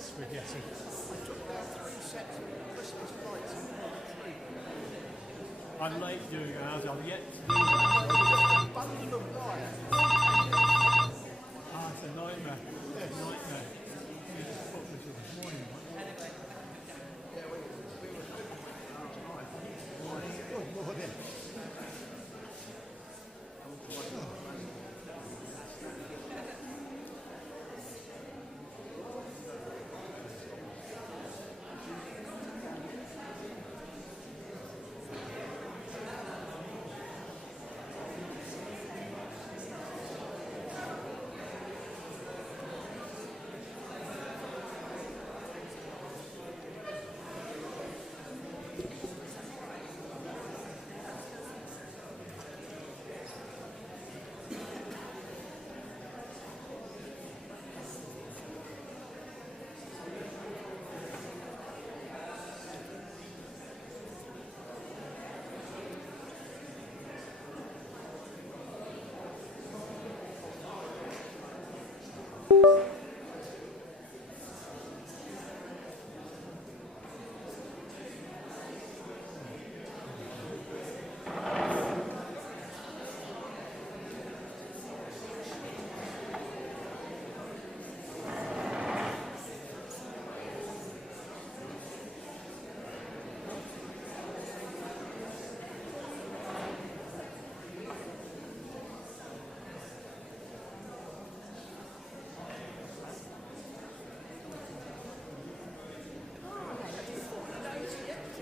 spaghetti. I took about 3 sets of Christmas lights and put a tree. I'm late doing ours. I've yet to do Just a bundle of wire. it's a nightmare. It's a nightmare. You just put this this morning. Yeah, we were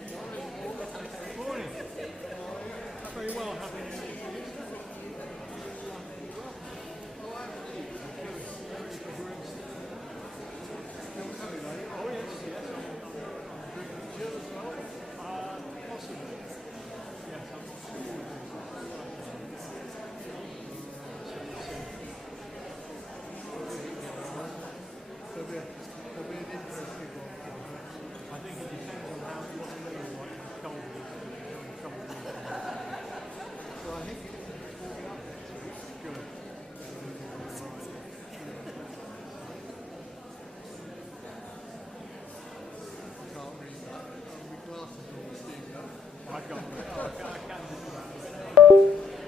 good morning. Very well, happy New Year. Oh yes, yes. I'm drinking chill as well. Possibly. Yes, I'm not sure. There'll be an interesting one. I think it depends on how cold it is. So I think it's warming up next week. Good. I can't read that. My glasses are all steamed up. I can't do that.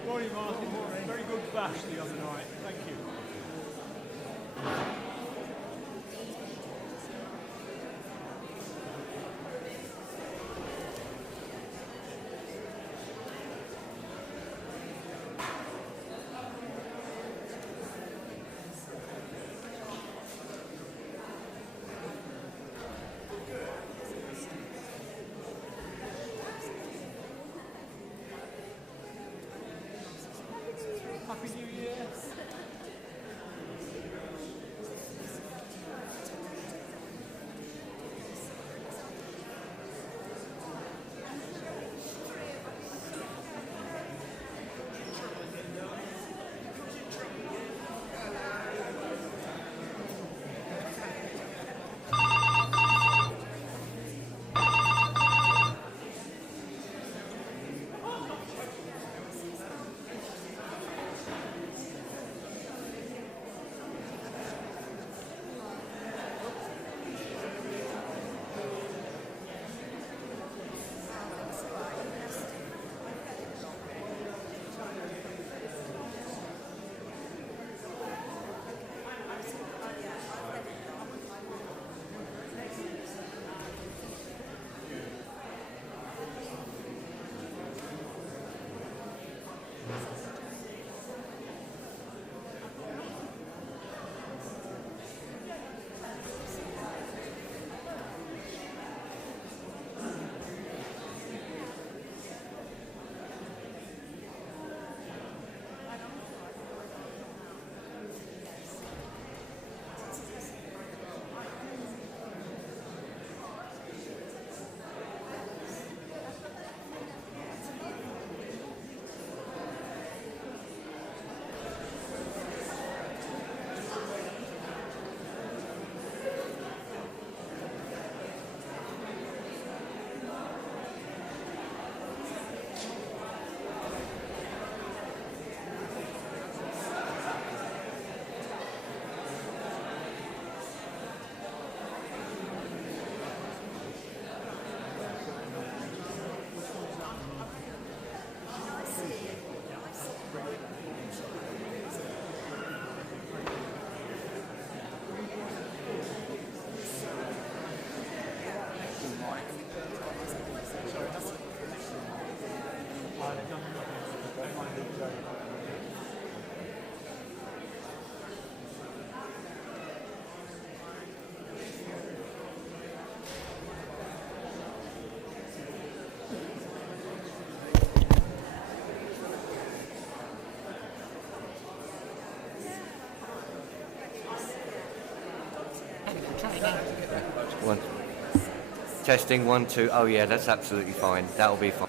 Morning, Martin. Morning. Very good bash the other night. Thank you. Try now. One. Testing 1, 2. Oh yeah, that's absolutely fine. That'll be fine.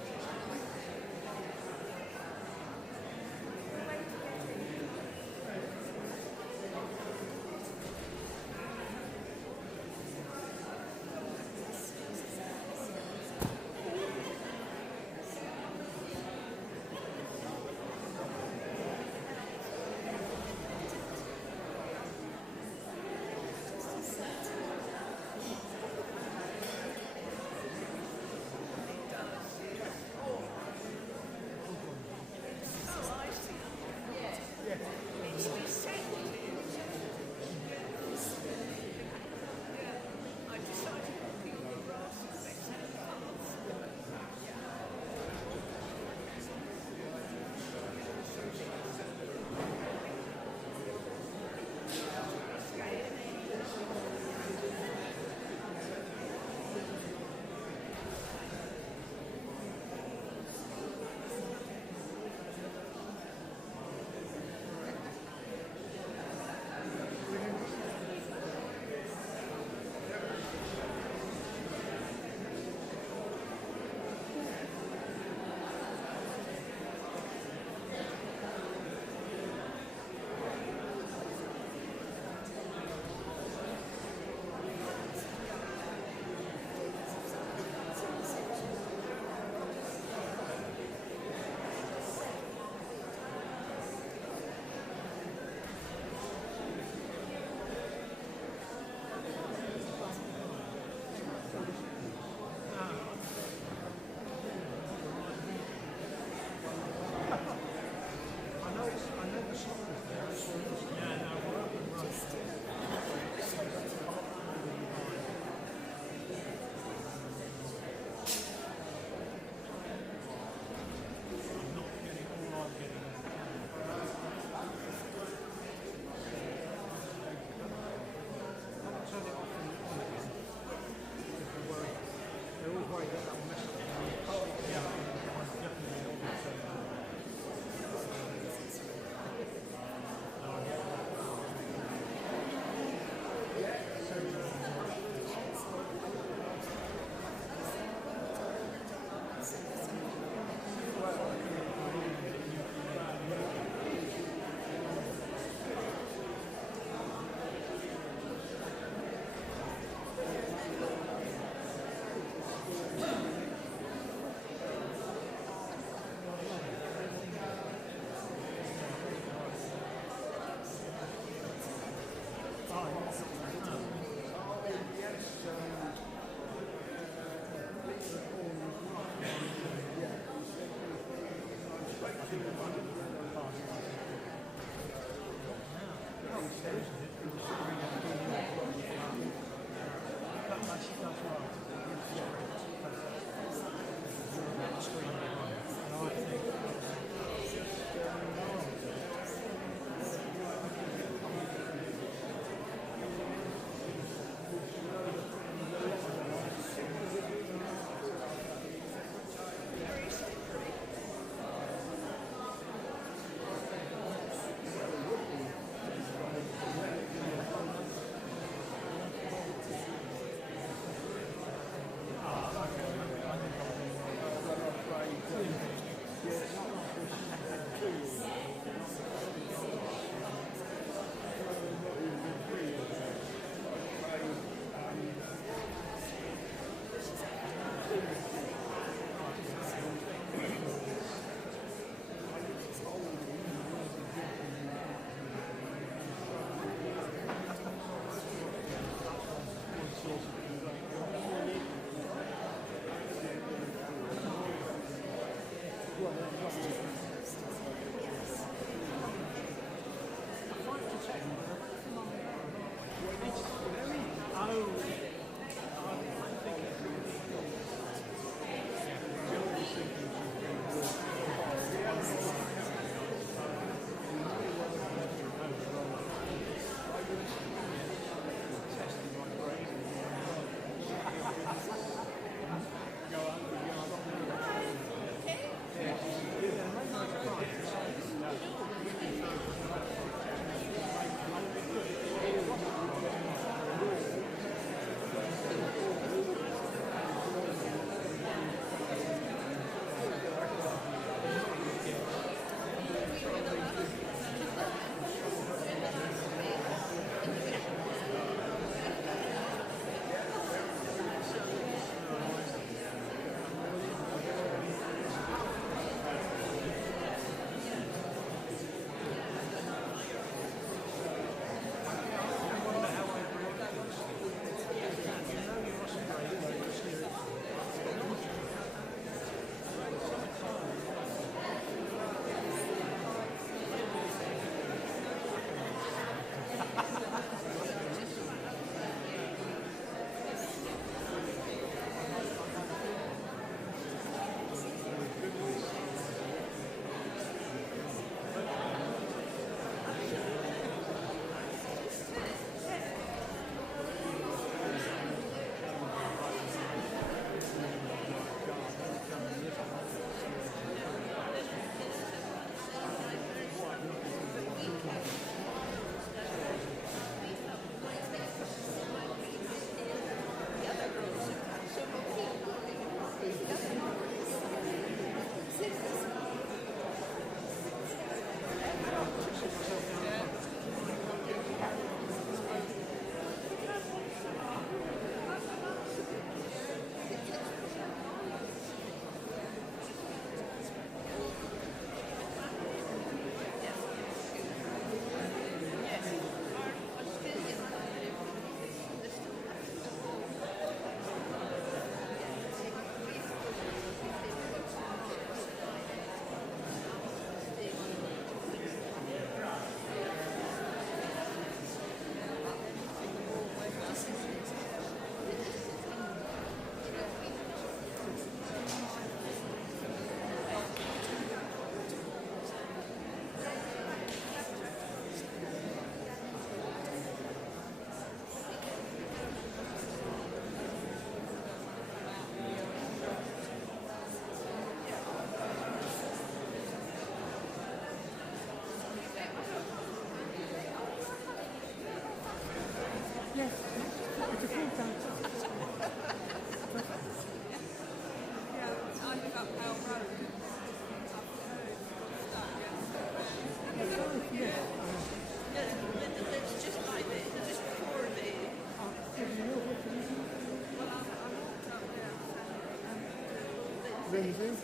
Zoom, zoom.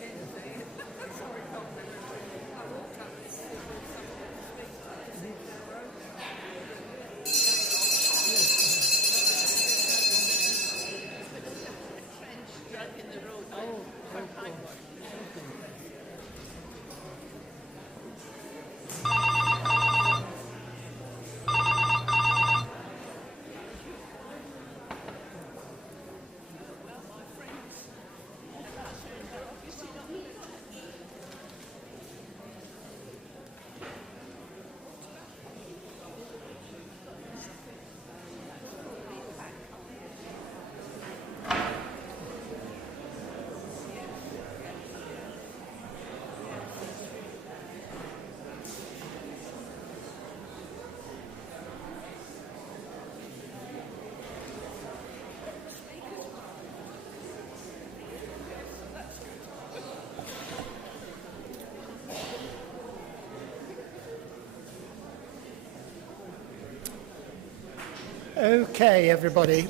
Okay, everybody.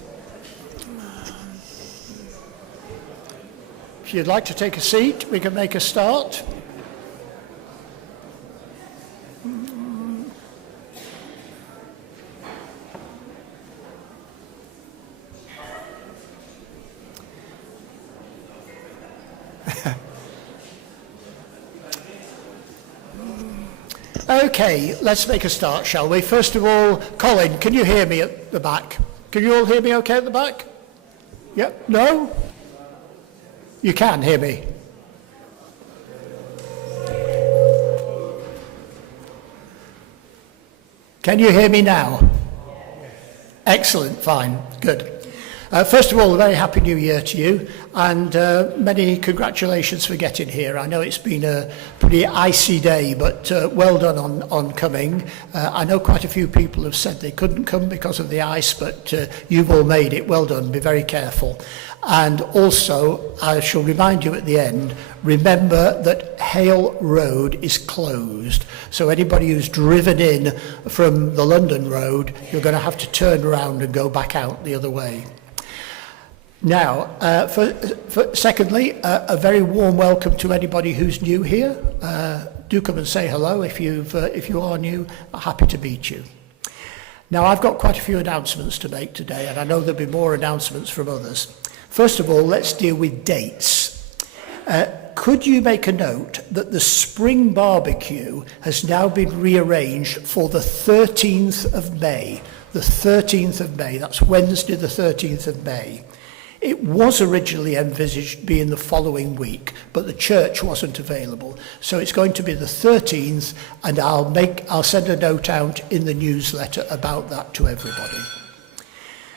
If you'd like to take a seat, we can make a start. Okay, let's make a start, shall we? First of all, Colin, can you hear me at the back? Can you all hear me okay at the back? Yep, no? You can hear me? Can you hear me now? Excellent, fine, good. First of all, a very happy new year to you, and many congratulations for getting here. I know it's been a pretty icy day, but well done on coming. I know quite a few people have said they couldn't come because of the ice, but you've all made it. Well done, be very careful. And also, I shall remind you at the end, remember that Hale Road is closed. So anybody who's driven in from the London Road, you're going to have to turn around and go back out the other way. Now, secondly, a very warm welcome to anybody who's new here. Do come and say hello if you are new. Happy to meet you. Now, I've got quite a few announcements to make today, and I know there'll be more announcements from others. First of all, let's deal with dates. Could you make a note that the spring barbecue has now been rearranged for the 13th of May? The 13th of May, that's Wednesday the 13th of May. It was originally envisaged being the following week, but the church wasn't available. So it's going to be the 13th, and I'll send a note out in the newsletter about that to everybody.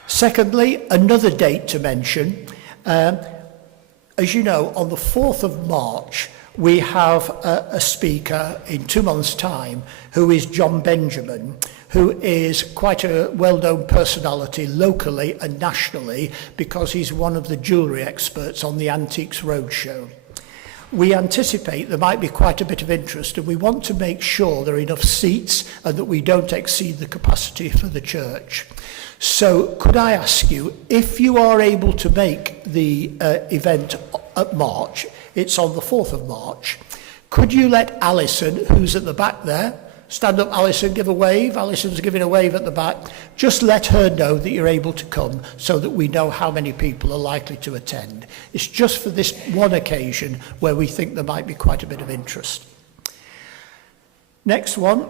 Secondly, another date to mention. As you know, on the 4th of March, we have a speaker in 2 months' time who is John Benjamin, who is quite a well-known personality locally and nationally because he's one of the jewellery experts on the Antiques Roadshow. We anticipate there might be quite a bit of interest, and we want to make sure there are enough seats and that we don't exceed the capacity for the church. So could I ask you, if you are able to make the event at March, it's on the 4th of March, could you let Alison, who's at the back there, stand up, Alison, give a wave. Alison's giving a wave at the back. Just let her know that you're able to come so that we know how many people are likely to attend. It's just for this one occasion where we think there might be quite a bit of interest. Next one,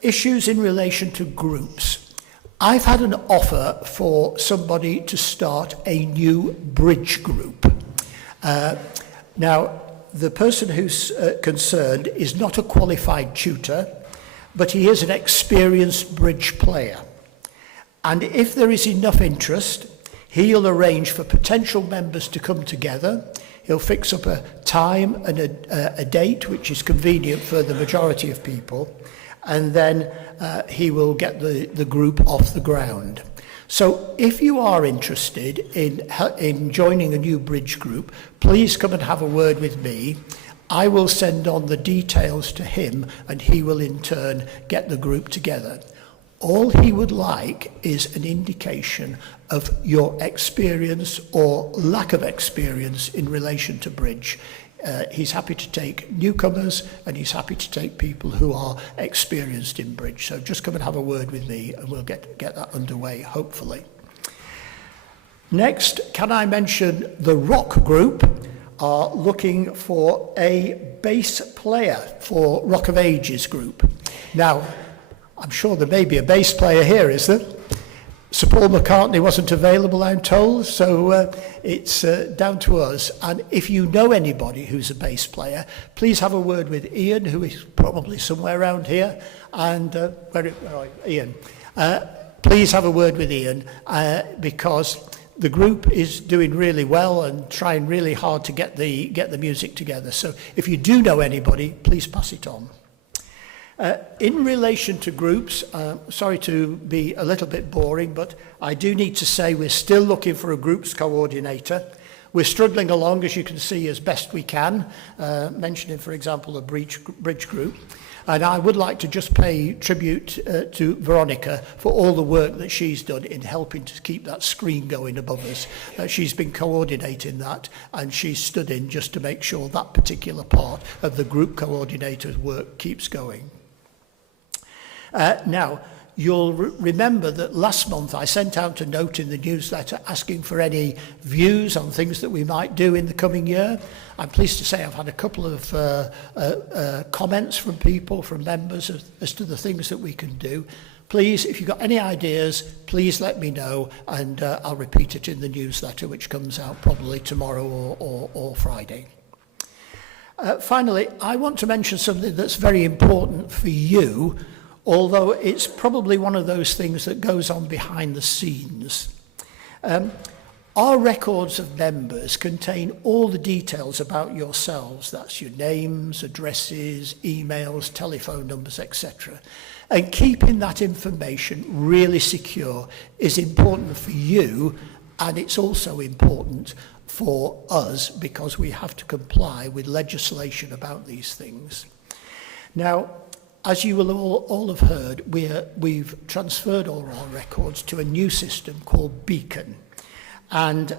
issues in relation to groups. I've had an offer for somebody to start a new bridge group. Now, the person who's concerned is not a qualified tutor, but he is an experienced bridge player. And if there is enough interest, he'll arrange for potential members to come together. He'll fix up a time and a date which is convenient for the majority of people, and then he will get the group off the ground. So if you are interested in joining a new bridge group, please come and have a word with me. I will send on the details to him, and he will in turn get the group together. All he would like is an indication of your experience or lack of experience in relation to bridge. He's happy to take newcomers, and he's happy to take people who are experienced in bridge. So just come and have a word with me and we'll get that underway, hopefully. Next, can I mention the rock group are looking for a bass player for Rock of Ages group. Now, I'm sure there may be a bass player here, is there? Sir Paul McCartney wasn't available, I'm told, so it's down to us. And if you know anybody who's a bass player, please have a word with Ian, who is probably somewhere around here. And where are you? Ian? Please have a word with Ian because the group is doing really well and trying really hard to get the music together. So if you do know anybody, please pass it on. In relation to groups, sorry to be a little bit boring, but I do need to say we're still looking for a groups coordinator. We're struggling along, as you can see, as best we can, mentioning, for example, a bridge group. And I would like to just pay tribute to Veronica for all the work that she's done in helping to keep that screen going above us. She's been coordinating that, and she's stood in just to make sure that particular part of the group coordinator's work keeps going. Now, you'll remember that last month I sent out a note in the newsletter asking for any views on things that we might do in the coming year. I'm pleased to say I've had a couple of comments from people, from members, as to the things that we can do. Please, if you've got any ideas, please let me know, and I'll repeat it in the newsletter, which comes out probably tomorrow or Friday. Finally, I want to mention something that's very important for you, although it's probably one of those things that goes on behind the scenes. Our records of members contain all the details about yourselves. That's your names, addresses, emails, telephone numbers, etc. And keeping that information really secure is important for you, and it's also important for us because we have to comply with legislation about these things. Now, as you will all have heard, we've transferred all our records to a new system called Beacon. And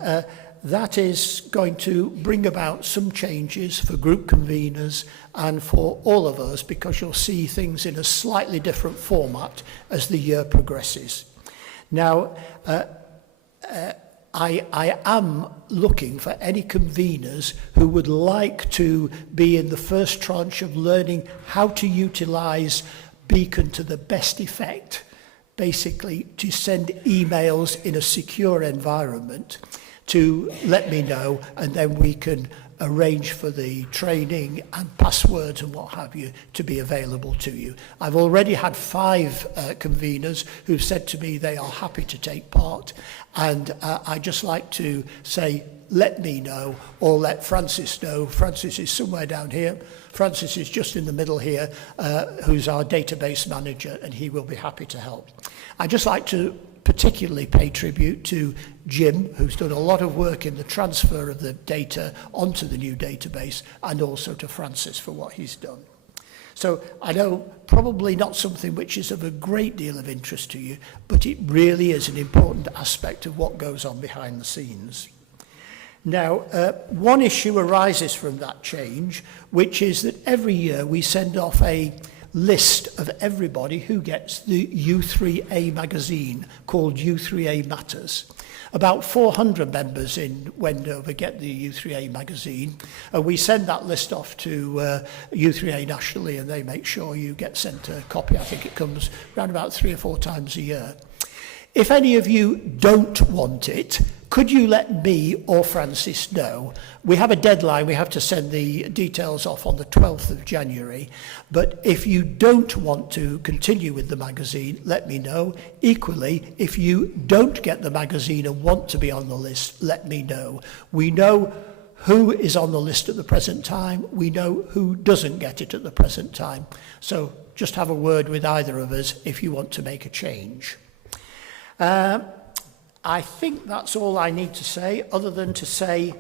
that is going to bring about some changes for group conveners and for all of us, because you'll see things in a slightly different format as the year progresses. Now, I am looking for any conveners who would like to be in the first tranche of learning how to utilise Beacon to the best effect, basically to send emails in a secure environment, to let me know, and then we can arrange for the training and passwords and what have you to be available to you. I've already had 5 conveners who've said to me they are happy to take part, and I just like to say, let me know, or let Francis know. Francis is somewhere down here. Francis is just in the middle here, who's our database manager, and he will be happy to help. I'd just like to particularly pay tribute to Jim, who's done a lot of work in the transfer of the data onto the new database, and also to Francis for what he's done. So I know probably not something which is of a great deal of interest to you, but it really is an important aspect of what goes on behind the scenes. Now, one issue arises from that change, which is that every year we send off a list of everybody who gets the U3A magazine called U3A Matters. About 400 members in Wendover get the U3A magazine, and we send that list off to U3A nationally, and they make sure you get sent a copy. I think it comes around about 3 or 4 times a year. If any of you don't want it, could you let me or Francis know? We have a deadline. We have to send the details off on the 12th of January. But if you don't want to continue with the magazine, let me know. Equally, if you don't get the magazine and want to be on the list, let me know. We know who is on the list at the present time. We know who doesn't get it at the present time. So just have a word with either of us if you want to make a change. I think that's all I need to say, other than to say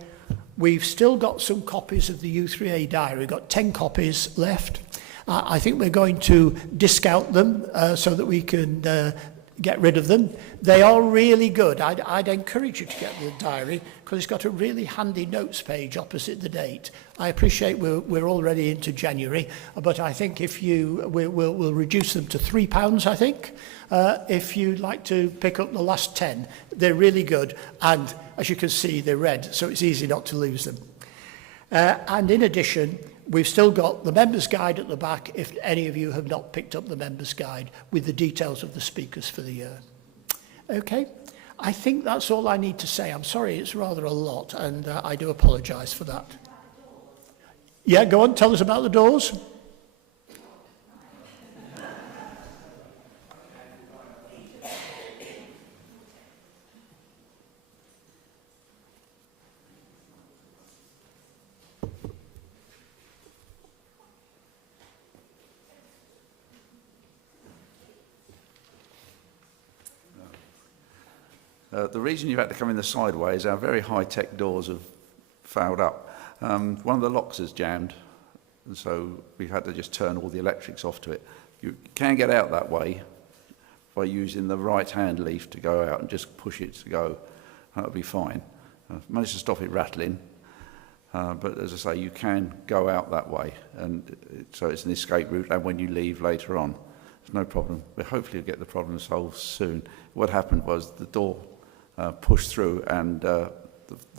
we've still got some copies of the U3A diary. We've got 10 copies left. I think we're going to discount them so that we can get rid of them. They are really good. I'd encourage you to get the diary because it's got a really handy notes page opposite the date. I appreciate we're already into January, but I think if we'll reduce them to £3, I think, if you'd like to pick up the last 10. They're really good, and as you can see, they're red, so it's easy not to lose them. And in addition, we've still got the members' guide at the back if any of you have not picked up the members' guide with the details of the speakers for the year. Okay, I think that's all I need to say. I'm sorry, it's rather a lot, and I do apologise for that. Yeah, go on, tell us about the doors. The reason you've had to come in the sideway is our very high-tech doors have fouled up. One of the locks has jammed, and so we've had to just turn all the electrics off to it. You can get out that way by using the right-hand leaf to go out and just push it to go. That'll be fine. I've managed to stop it rattling, but as I say, you can go out that way, and so it's an escape route, and when you leave later on, there's no problem. But hopefully you'll get the problem solved soon. What happened was the door pushed through, and the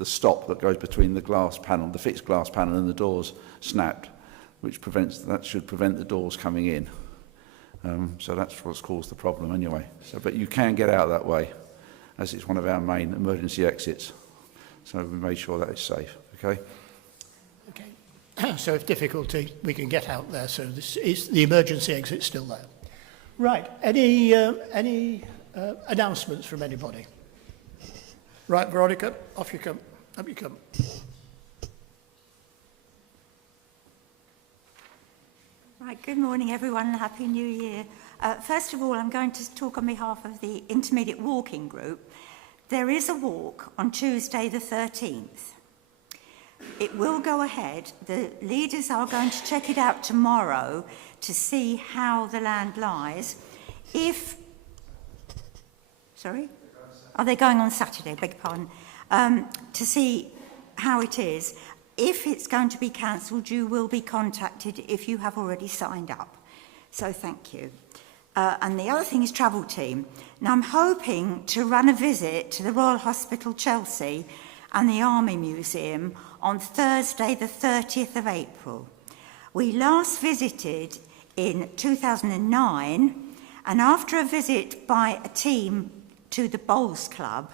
stop that goes between the glass panel, the fixed glass panel, and the doors snapped, which should prevent the doors coming in. So that's what's caused the problem anyway. But you can get out that way, as it's one of our main emergency exits. So we made sure that it's safe. Okay. Okay. So if difficulty, we can get out there. So this is the emergency exit still there. Right. Any announcements from anybody? Right, Veronica, off you come. Up you come. Right, good morning everyone and Happy New Year. First of all, I'm going to talk on behalf of the Intermediate Walking Group. There is a walk on Tuesday the 13th. It will go ahead. The leaders are going to check it out tomorrow to see how the land lies. Are they going on Saturday? Beg your pardon. To see how it is. If it's going to be cancelled, you will be contacted if you have already signed up. So thank you. And the other thing is travel team. Now I'm hoping to run a visit to the Royal Hospital Chelsea and the Army Museum on Thursday the 30th of April. We last visited in 2009, and after a visit by a team to the Bowls Club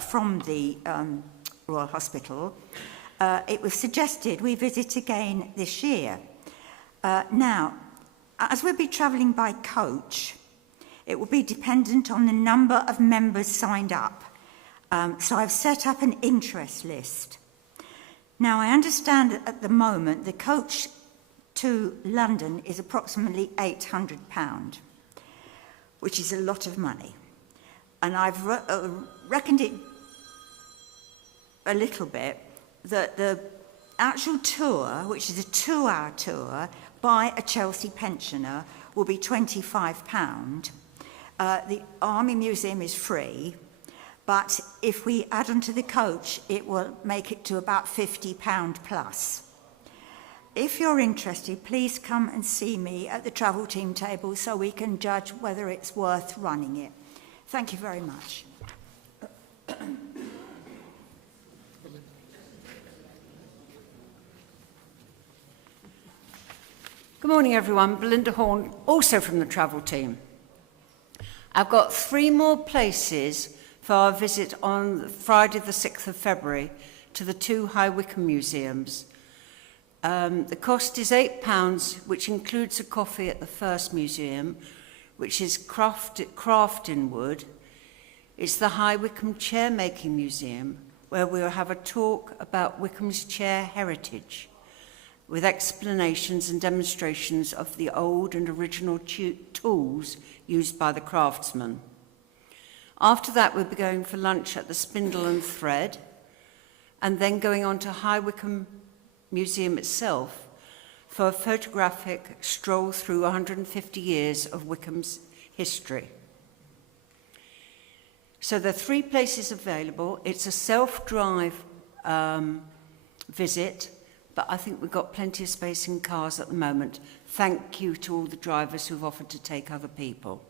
from the Royal Hospital, it was suggested we visit again this year. Now, as we'll be travelling by coach, it will be dependent on the number of members signed up. So I've set up an interest list. Now, I understand that at the moment the coach to London is approximately £800, which is a lot of money. And I've reckoned it a little bit, that the actual tour, which is a 2-hour tour by a Chelsea pensioner, will be £25. The Army Museum is free, but if we add onto the coach, it will make it to about £50 plus. If you're interested, please come and see me at the travel team table so we can judge whether it's worth running it. Thank you very much. Good morning, everyone. Belinda Horn, also from the travel team. I've got 3 more places for our visit on Friday the 6th of February to the 2 High Wycombe museums. The cost is £8, which includes a coffee at the first museum, which is craft in wood. It's the High Wycombe Chair Making Museum, where we'll have a talk about Wycombe's chair heritage, with explanations and demonstrations of the old and original tools used by the craftsmen. After that, we'll be going for lunch at the Spindle and Thread, and then going on to High Wycombe Museum itself for a photographic stroll through 150 years of Wycombe's history. So there are 3 places available. It's a self-drive visit, but I think we've got plenty of space in cars at the moment. Thank you to all the drivers who've offered to take other people.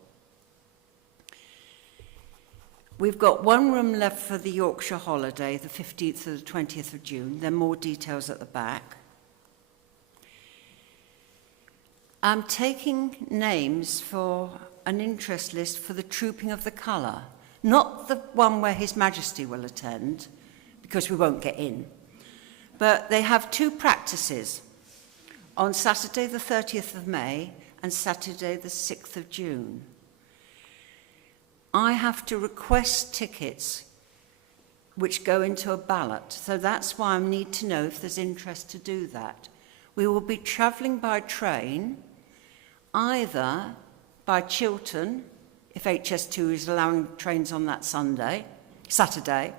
We've got 1 room left for the Yorkshire holiday, the 15th to the 20th of June. There are more details at the back. I'm taking names for an interest list for the Trooping of the Colour. Not the one where His Majesty will attend, because we won't get in. But they have 2 practices, on Saturday the 30th of May and Saturday the 6th of June. I have to request tickets which go into a ballot, so that's why I need to know if there's interest to do that. We will be travelling by train, either by Chiltern, if HS2 is allowing trains on that Saturday,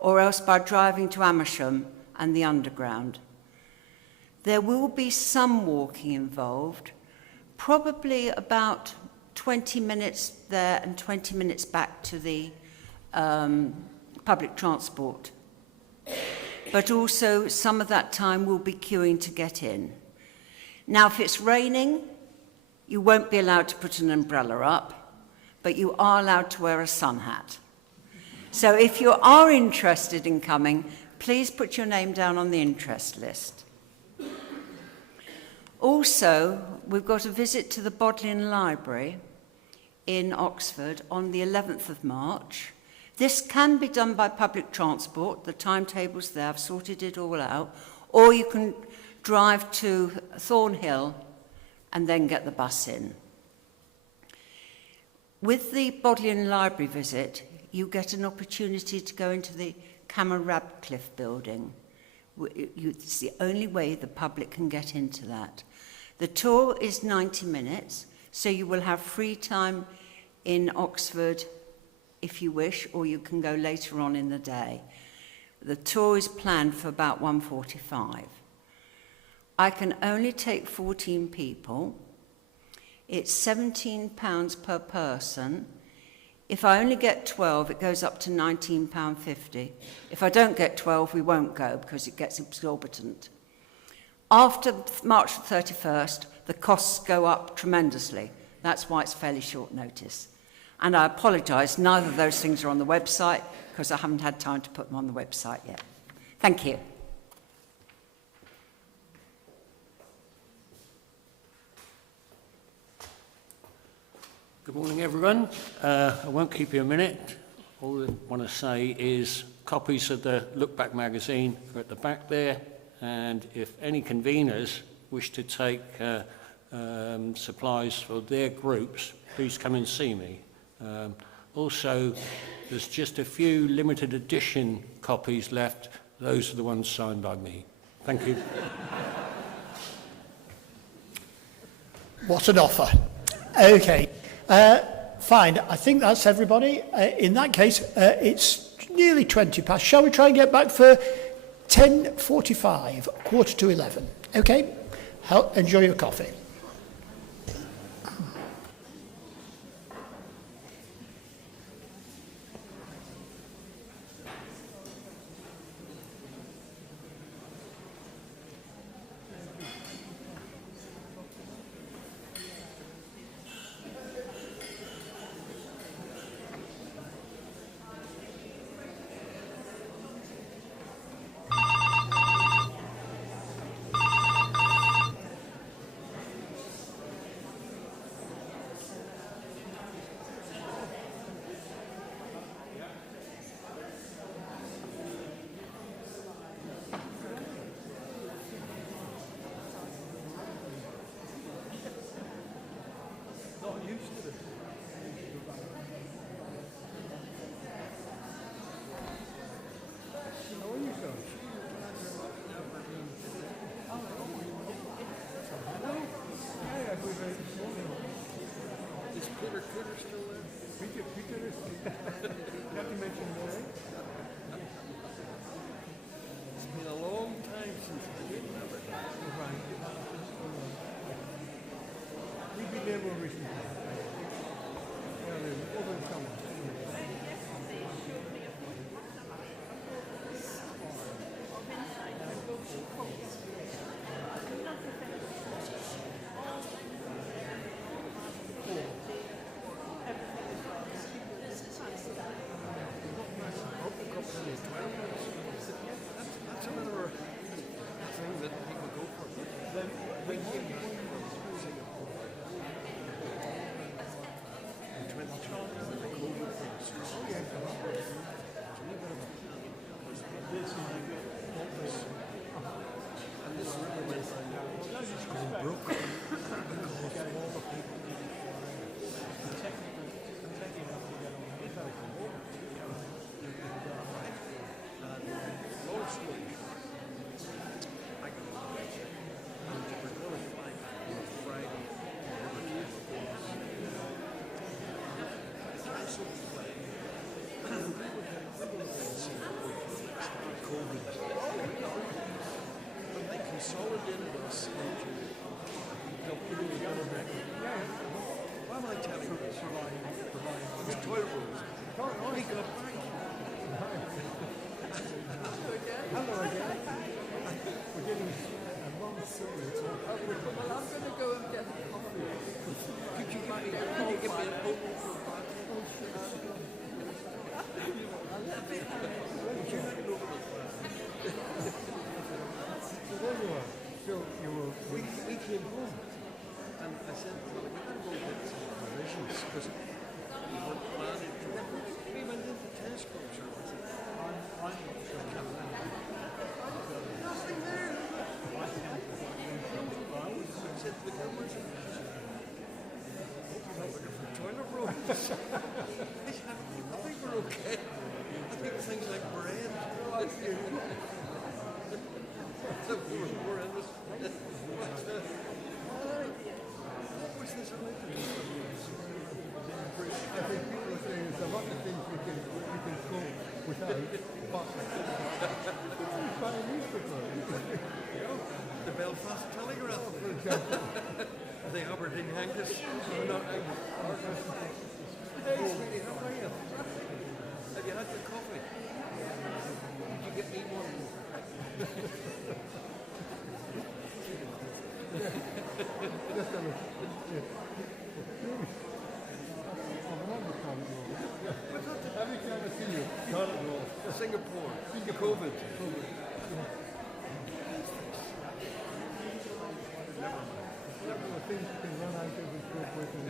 or else by driving to Amersham and the Underground. There will be some walking involved, probably about 20 minutes there and 20 minutes back to the public transport. But also some of that time will be queuing to get in. Now, if it's raining, you won't be allowed to put an umbrella up, but you are allowed to wear a sun hat. So if you are interested in coming, please put your name down on the interest list. Also, we've got a visit to the Bodleian Library in Oxford on the 11th of March. This can be done by public transport. The timetable's there. I've sorted it all out. Or you can drive to Thornhill and then get the bus in. With the Bodleian Library visit, you get an opportunity to go into the Camer Radcliffe building. It's the only way the public can get into that. The tour is 90 minutes, so you will have free time in Oxford if you wish, or you can go later on in the day. The tour is planned for about 1:45. I can only take 14 people. It's £17 per person. If I only get 12, it goes up to £19.50. If I don't get 12, we won't go because it gets exorbitant. After March 31st, the costs go up tremendously. That's why it's fairly short notice. And I apologise, neither of those things are on the website because I haven't had time to put them on the website yet. Thank you. Good morning, everyone. I won't keep you a minute. All I want to say is copies of the Look Back magazine are at the back there, and if any conveners wish to take supplies for their groups, please come and see me. Also, there's just a few limited edition copies left. Those are the ones signed by me. Thank you. What an offer. Okay. Fine, I think that's everybody. In that case, it's nearly 20 past. Shall we try and get back for 10:45, 10:45? Okay? Enjoy your coffee. Why am I telling you this? It's toilet rolls. We got back. Hello again. We're getting a long story. Well, I'm going to go and get the coffee. Could you give me a book? So there you are. So we came home. And I said, well, we better go get some provisions because we weren't planning to. We went into Tesco's or was it? I can't remember. Nothing there. I said to the girl, where's the I'm looking for toilet rolls. I said, I think we're okay. I think things like bread. So we're in this. What was this about? I think people are saying there's a lot of things we can cope without, but buy a newspaper. The Belfast Telegraph, for example. The Aberdeen Angus. Or not Angus. Hey, sweetie, how are you? Have you had your coffee? Did you get me one? Just a look. Every time I see you, toilet roll. Singapore. COVID. Things can run out of the scope with the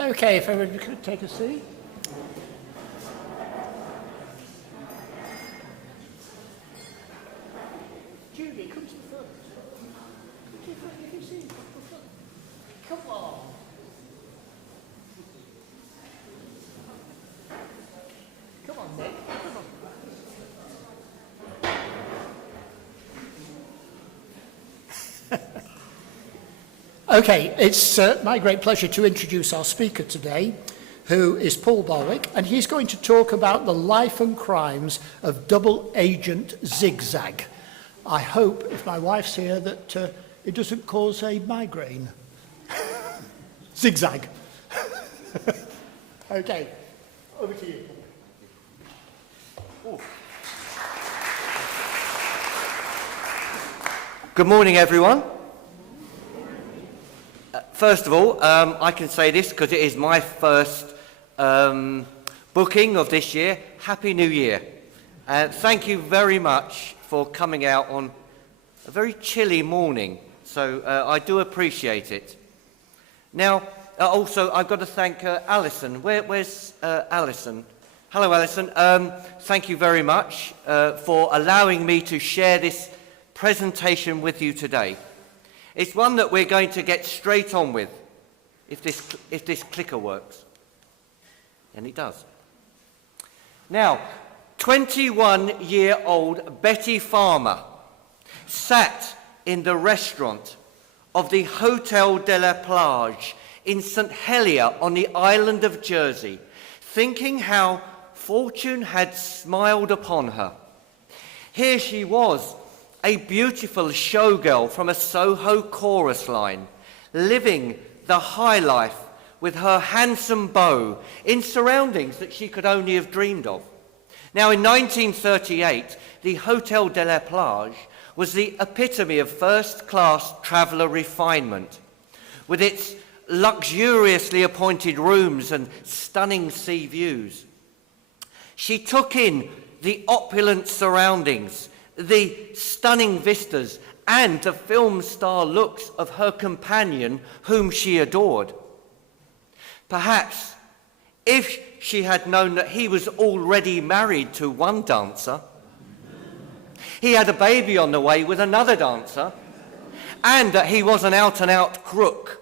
Okay, if everybody could take a seat. Judy, come to the front. Come to the front, you can see. Come on. Come on, Nick. Come on. Okay, it's my great pleasure to introduce our speaker today, who is Paul Barwick, and he's going to talk about the life and crimes of double agent zigzag. I hope, if my wife's here, that it doesn't cause a migraine. Zigzag. Okay, over to you. Good morning, everyone. first of all, I can say this because it is my first booking of this year. Happy New Year. Thank you very much for coming out on a very chilly morning. So I do appreciate it. Now, also, I've got to thank Alison. Where's Alison? Hello, Alison. Thank you very much for allowing me to share this presentation with you today. It's one that we're going to get straight on with, if this clicker works. And it does. Now, 21-year-old Betty Farmer sat in the restaurant of the Hotel de la Plage in St Helier on the island of Jersey, thinking how fortune had smiled upon her. Here she was, a beautiful showgirl from a Soho chorus line, living the high life with her handsome beau in surroundings that she could only have dreamed of. Now, in 1938, the Hotel de la Plage was the epitome of first-class traveller refinement, with its luxuriously appointed rooms and stunning sea views. She took in the opulent surroundings, the stunning vistas, and the film star looks of her companion, whom she adored. Perhaps, if she had known that he was already married to one dancer, he had a baby on the way with another dancer, and that he was an out-and-out crook,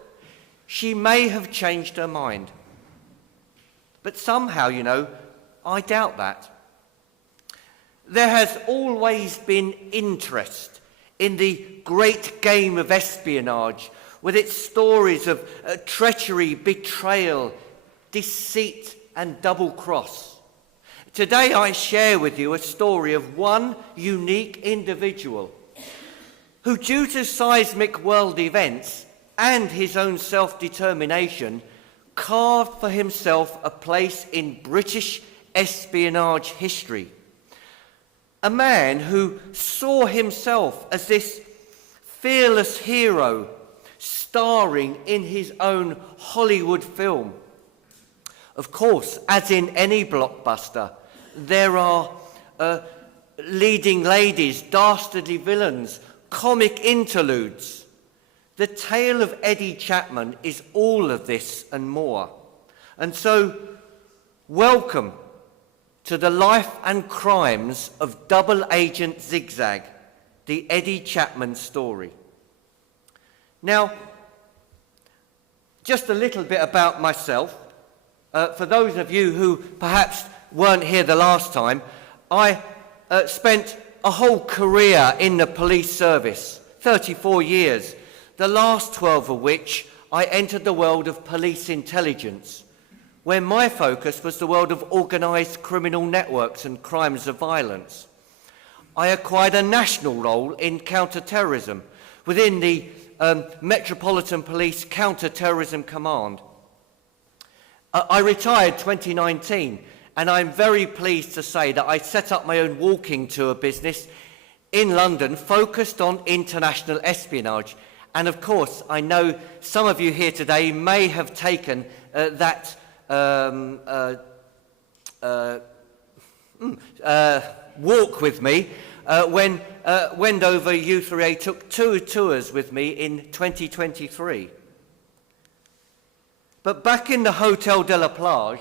she may have changed her mind. But somehow, I doubt that. There has always been interest in the great game of espionage, with its stories of treachery, betrayal, deceit, and double cross. Today I share with you a story of one unique individual who, due to seismic world events and his own self-determination, carved for himself a place in British espionage history. A man who saw himself as this fearless hero starring in his own Hollywood film. Of course, as in any blockbuster, there are leading ladies, dastardly villains, comic interludes. The tale of Eddie Chapman is all of this and more. And so, welcome to the life and crimes of Double Agent Zigzag, the Eddie Chapman story. Now, just a little bit about myself. For those of you who perhaps weren't here the last time, I spent a whole career in the police service, 34 years, the last 12 of which I entered the world of police intelligence, where my focus was the world of organised criminal networks and crimes of violence. I acquired a national role in counter-terrorism within the Metropolitan Police Counter-Terrorism Command. I retired 2019, and I'm very pleased to say that I set up my own walking tour business in London focused on international espionage. And of course, I know some of you here today may have taken that walk with me when Wendover U3A took 2 tours with me in 2023. But back in the Hotel de la Plage,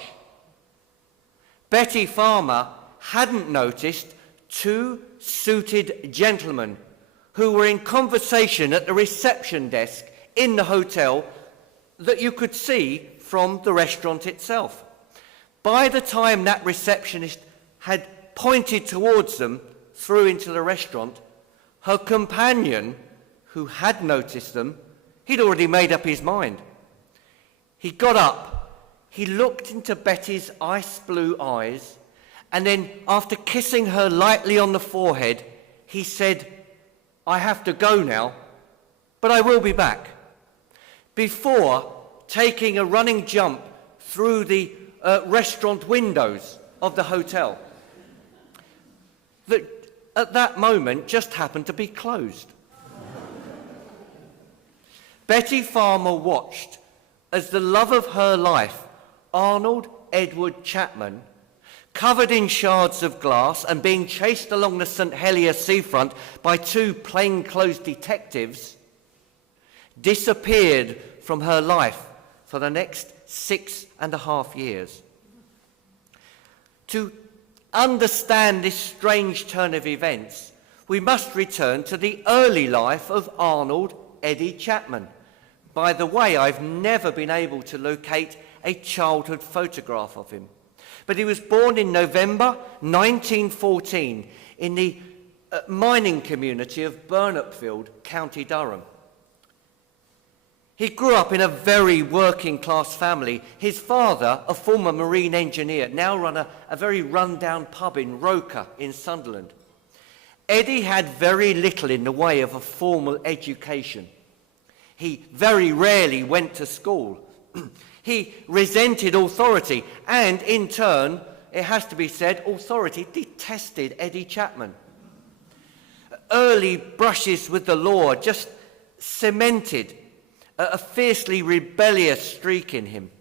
Betty Farmer hadn't noticed 2 suited gentlemen who were in conversation at the reception desk in the hotel that you could see from the restaurant itself. By the time that receptionist had pointed towards them through into the restaurant, her companion, who had noticed them, he'd already made up his mind. He got up, he looked into Betty's ice blue eyes, and then, after kissing her lightly on the forehead, he said, "I have to go now, but I will be back," before taking a running jump through the restaurant windows of the hotel that at that moment just happened to be closed. Betty Farmer watched as the love of her life, Arnold Edward Chapman, covered in shards of glass and being chased along the St Helier seafront by two plainclothes detectives, disappeared from her life for the next 6.5 years. To understand this strange turn of events, we must return to the early life of Arnold Eddie Chapman. By the way, I've never been able to locate a childhood photograph of him. But he was born in November 1914 in the mining community of Burnopfield, County Durham. He grew up in a very working-class family. His father, a former marine engineer, now run a very run-down pub in Roker in Sunderland. Eddie had very little in the way of a formal education. He very rarely went to school. He resented authority, and in turn, it has to be said, authority detested Eddie Chapman. Early brushes with the law just cemented a fiercely rebellious streak in him.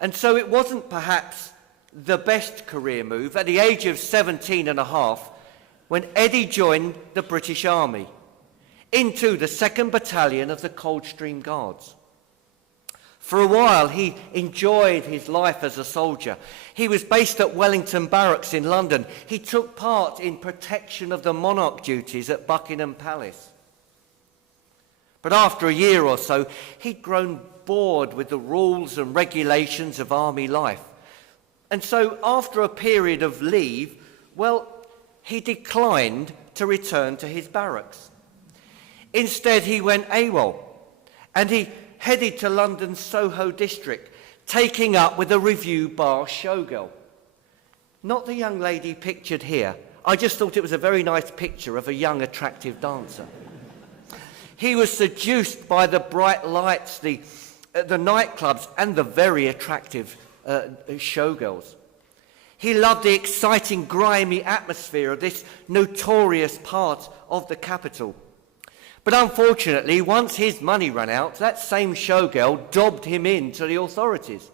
And so it wasn't perhaps the best career move at the age of 17.5 when Eddie joined the British Army into the 2nd Battalion of the Coldstream Guards. For a while, he enjoyed his life as a soldier. He was based at Wellington Barracks in London. He took part in protection of the monarch duties at Buckingham Palace. But after a year or so, he'd grown bored with the rules and regulations of army life. And so after a period of leave, well, he declined to return to his barracks. Instead, he went AWOL, and he headed to London's Soho district, taking up with a revue bar showgirl. Not the young lady pictured here. I just thought it was a very nice picture of a young, attractive dancer. He was seduced by the bright lights, the nightclubs, and the very attractive showgirls. He loved the exciting, grimy atmosphere of this notorious part of the capital. But unfortunately, once his money ran out, that same showgirl dobbed him in to the authorities.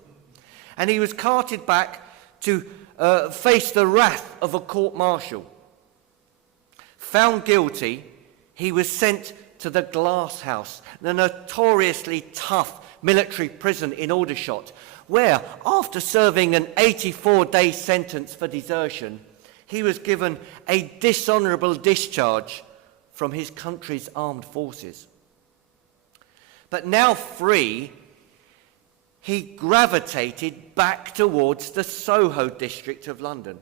And he was carted back to face the wrath of a court-martial. Found guilty, he was sent to the Glass House, the notoriously tough military prison in Aldershot, where, after serving an 84-day sentence for desertion, he was given a dishonourable discharge from his country's armed forces. But now free, he gravitated back towards the Soho district of London.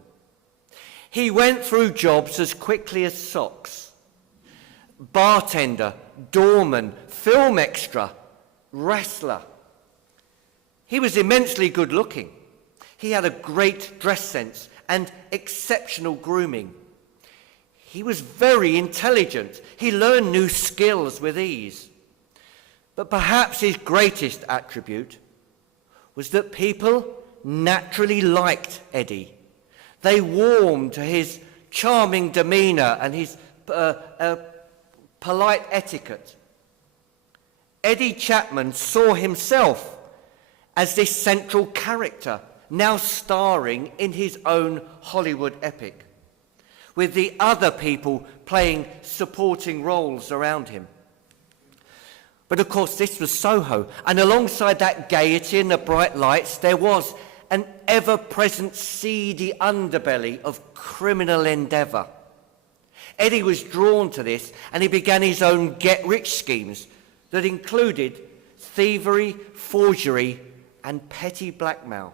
He went through jobs as quickly as socks. Bartender, doorman, film extra, wrestler. He was immensely good looking. He had a great dress sense and exceptional grooming. He was very intelligent. He learned new skills with ease. But perhaps his greatest attribute was that people naturally liked Eddie. They warmed to his charming demeanour and his polite etiquette. Eddie Chapman saw himself as this central character, now starring in his own Hollywood epic, with the other people playing supporting roles around him. But of course, this was Soho, and alongside that gaiety and the bright lights, there was an ever-present seedy underbelly of criminal endeavour. Eddie was drawn to this, and he began his own get-rich schemes that included thievery, forgery, and petty blackmail.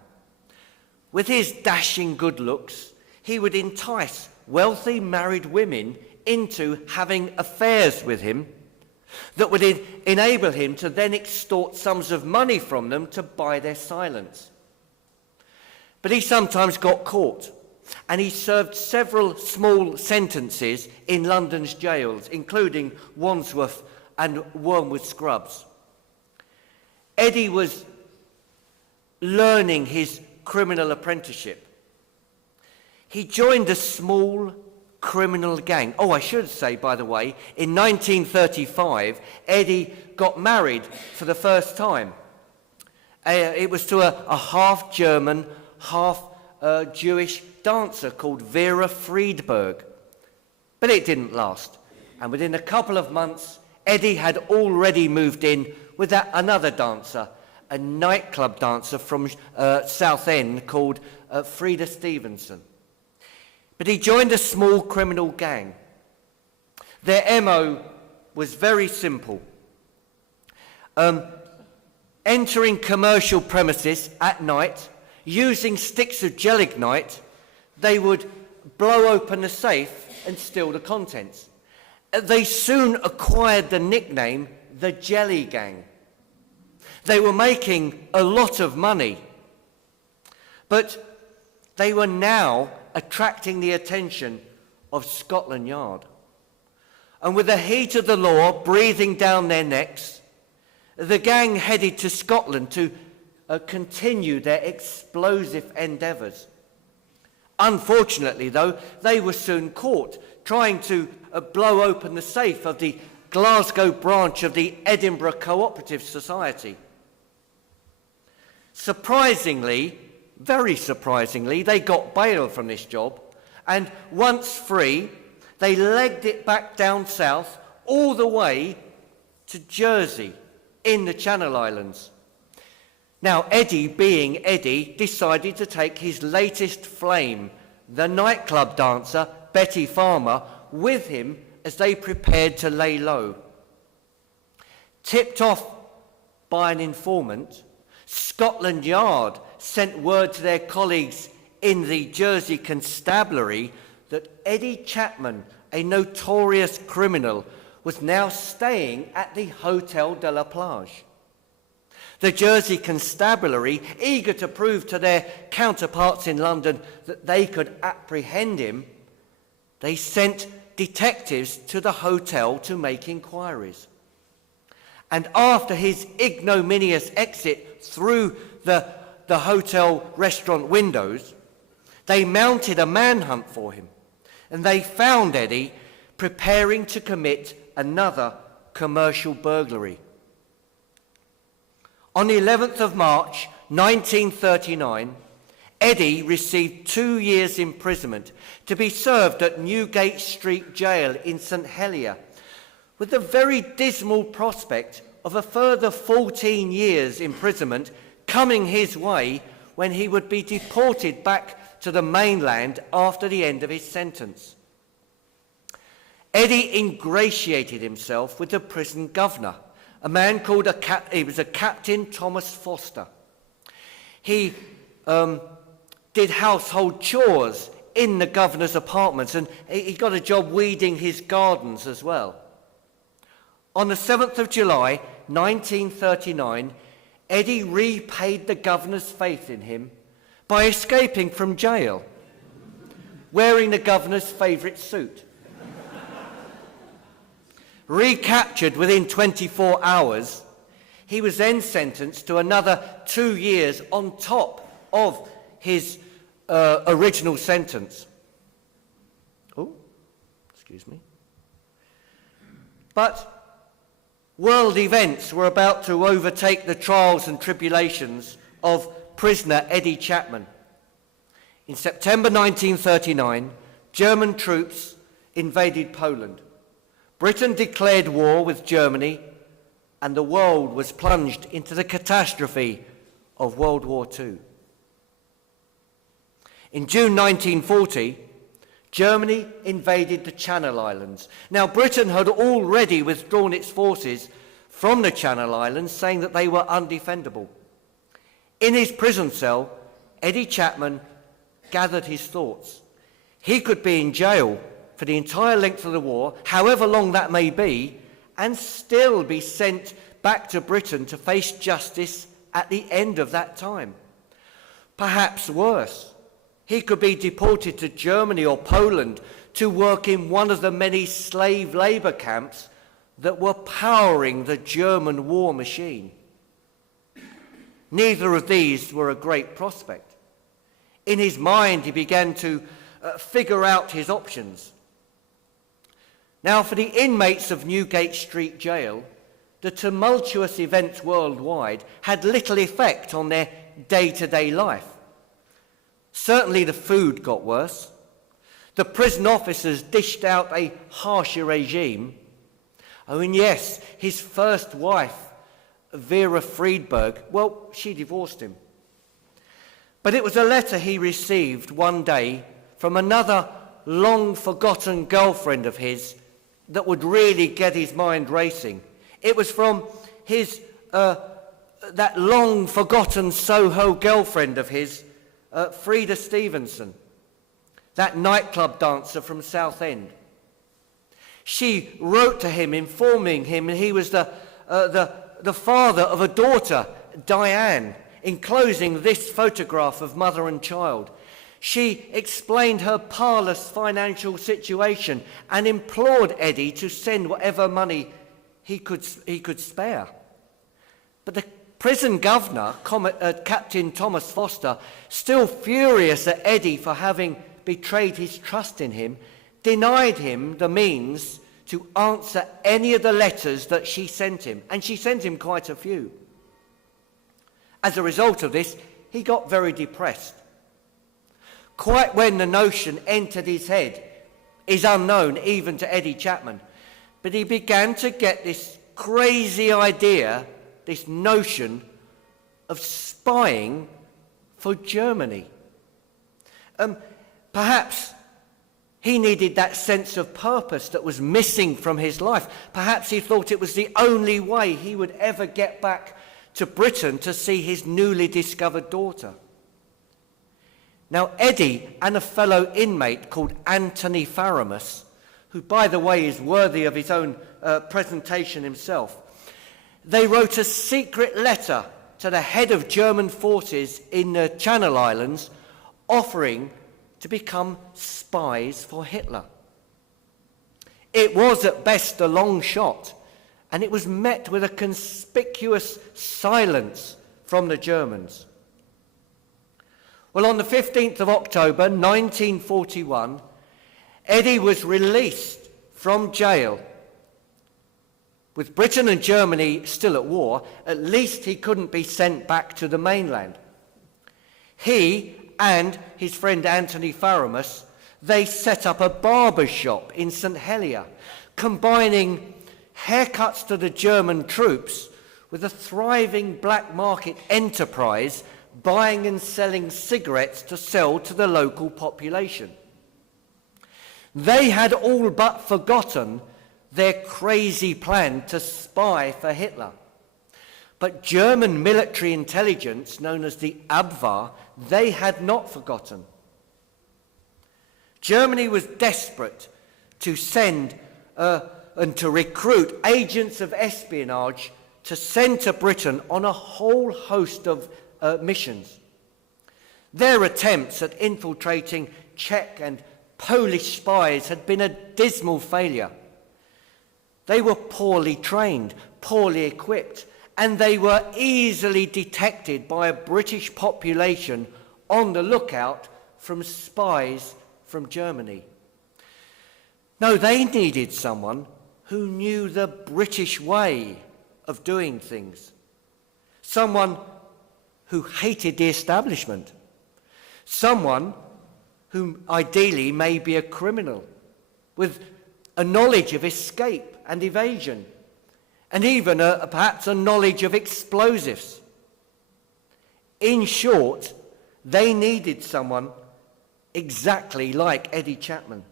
With his dashing good looks, he would entice wealthy married women into having affairs with him that would enable him to then extort sums of money from them to buy their silence. But he sometimes got caught, and he served several small sentences in London's jails, including Wandsworth and Wormwood Scrubs. Eddie was learning his criminal apprenticeship. He joined a small, criminal gang. Oh, I should say, by the way, in 1935, Eddie got married for the first time. It was to a half-German, half-Jewish dancer called Vera Friedberg. But it didn't last. And within a couple of months, Eddie had already moved in with another dancer, a nightclub dancer from Southend called Frida Stevenson. But he joined a small criminal gang. Their MO was very simple. Entering commercial premises at night, using sticks of gelignite, they would blow open the safe and steal the contents. They soon acquired the nickname the Jelly Gang. They were making a lot of money, but they were now attracting the attention of Scotland Yard. And with the heat of the law breathing down their necks, the gang headed to Scotland to continue their explosive endeavours. Unfortunately, though, they were soon caught trying to blow open the safe of the Glasgow branch of the Edinburgh Cooperative Society. Surprisingly, very surprisingly, they got bail from this job, and once free, they legged it back down south all the way to Jersey in the Channel Islands. Now, Eddie, being Eddie, decided to take his latest flame, the nightclub dancer, Betty Farmer, with him as they prepared to lay low. Tipped off by an informant, Scotland Yard sent word to their colleagues in the Jersey Constabulary that Eddie Chapman, a notorious criminal, was now staying at the Hotel de la Plage. The Jersey Constabulary, eager to prove to their counterparts in London that they could apprehend him, they sent detectives to the hotel to make inquiries. And after his ignominious exit through the hotel restaurant windows, they mounted a manhunt for him, and they found Eddie preparing to commit another commercial burglary. On the 11th of March 1939, Eddie received 2 years' imprisonment to be served at Newgate Street Jail in St Helier, with the very dismal prospect of a further 14 years' imprisonment coming his way when he would be deported back to the mainland after the end of his sentence. Eddie ingratiated himself with the prison governor, a man called Captain Thomas Foster. He did household chores in the governor's apartments, and he got a job weeding his gardens as well. On the 7th of July 1939, Eddie repaid the governor's faith in him by escaping from jail, wearing the governor's favourite suit. Recaptured within 24 hours, he was then sentenced to another 2 years on top of his original sentence. Oh, excuse me. But world events were about to overtake the trials and tribulations of prisoner Eddie Chapman. In September 1939, German troops invaded Poland. Britain declared war with Germany, and the world was plunged into the catastrophe of World War II. In June 1940, Germany invaded the Channel Islands. Now, Britain had already withdrawn its forces from the Channel Islands, saying that they were undefendable. In his prison cell, Eddie Chapman gathered his thoughts. He could be in jail for the entire length of the war, however long that may be, and still be sent back to Britain to face justice at the end of that time. Perhaps worse, he could be deported to Germany or Poland to work in one of the many slave labour camps that were powering the German war machine. Neither of these were a great prospect. In his mind, he began to figure out his options. Now, for the inmates of Newgate Street Jail, the tumultuous events worldwide had little effect on their day-to-day life. Certainly the food got worse. The prison officers dished out a harsher regime. Oh, and yes, his first wife, Vera Friedberg, well, she divorced him. But it was a letter he received one day from another long-forgotten girlfriend of his that would really get his mind racing. It was from his, that long-forgotten Soho girlfriend of his, Frida Stevenson, that nightclub dancer from Southend. She wrote to him informing him he was the father of a daughter, Diane, enclosing this photograph of mother and child. She explained her parlous financial situation and implored Eddie to send whatever money he could spare. But the prison governor, Captain Thomas Foster, still furious at Eddie for having betrayed his trust in him, denied him the means to answer any of the letters that she sent him, and she sent him quite a few. As a result of this, he got very depressed. Quite when the notion entered his head is unknown even to Eddie Chapman, but he began to get this crazy idea, this notion of spying for Germany. Perhaps he needed that sense of purpose that was missing from his life. Perhaps he thought it was the only way he would ever get back to Britain to see his newly discovered daughter. Now, Eddie and a fellow inmate called Anthony Faramus, who, by the way, is worthy of his own presentation himself, they wrote a secret letter to the head of German forces in the Channel Islands offering to become spies for Hitler. It was at best a long shot, and it was met with a conspicuous silence from the Germans. Well, on the 15th of October 1941, Eddie was released from jail. With Britain and Germany still at war, at least he couldn't be sent back to the mainland. He and his friend Anthony Faramus, they set up a barber shop in St Helier, combining haircuts to the German troops with a thriving black market enterprise buying and selling cigarettes to sell to the local population. They had all but forgotten their crazy plan to spy for Hitler. But German military intelligence, known as the Abwehr, they had not forgotten. Germany was desperate to send and to recruit agents of espionage to send to Britain on a whole host of missions. Their attempts at infiltrating Czech and Polish spies had been a dismal failure. They were poorly trained, poorly equipped, and they were easily detected by a British population on the lookout from spies from Germany. No, they needed someone who knew the British way of doing things. Someone who hated the establishment. Someone who ideally may be a criminal with a knowledge of escape and evasion, and even perhaps a knowledge of explosives. In short, they needed someone exactly like Eddie Chapman.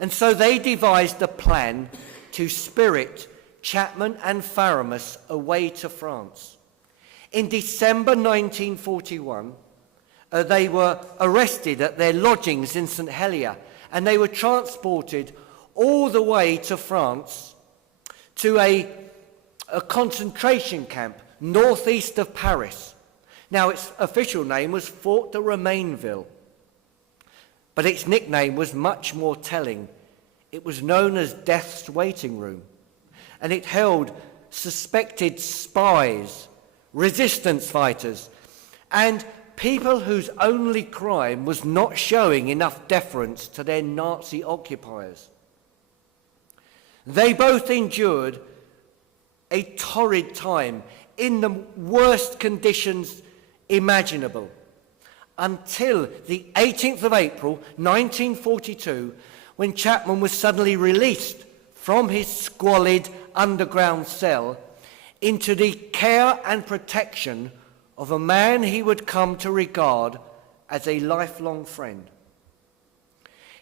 And so they devised a plan to spirit Chapman and Faramus away to France. In December 1941, they were arrested at their lodgings in St Helier, and they were transported all the way to France to a concentration camp northeast of Paris. Now, its official name was Fort de Romainville, but its nickname was much more telling. It was known as Death's Waiting Room, and it held suspected spies, resistance fighters, and people whose only crime was not showing enough deference to their Nazi occupiers. They both endured a torrid time in the worst conditions imaginable until the 18th of April 1942, when Chapman was suddenly released from his squalid underground cell into the care and protection of a man he would come to regard as a lifelong friend.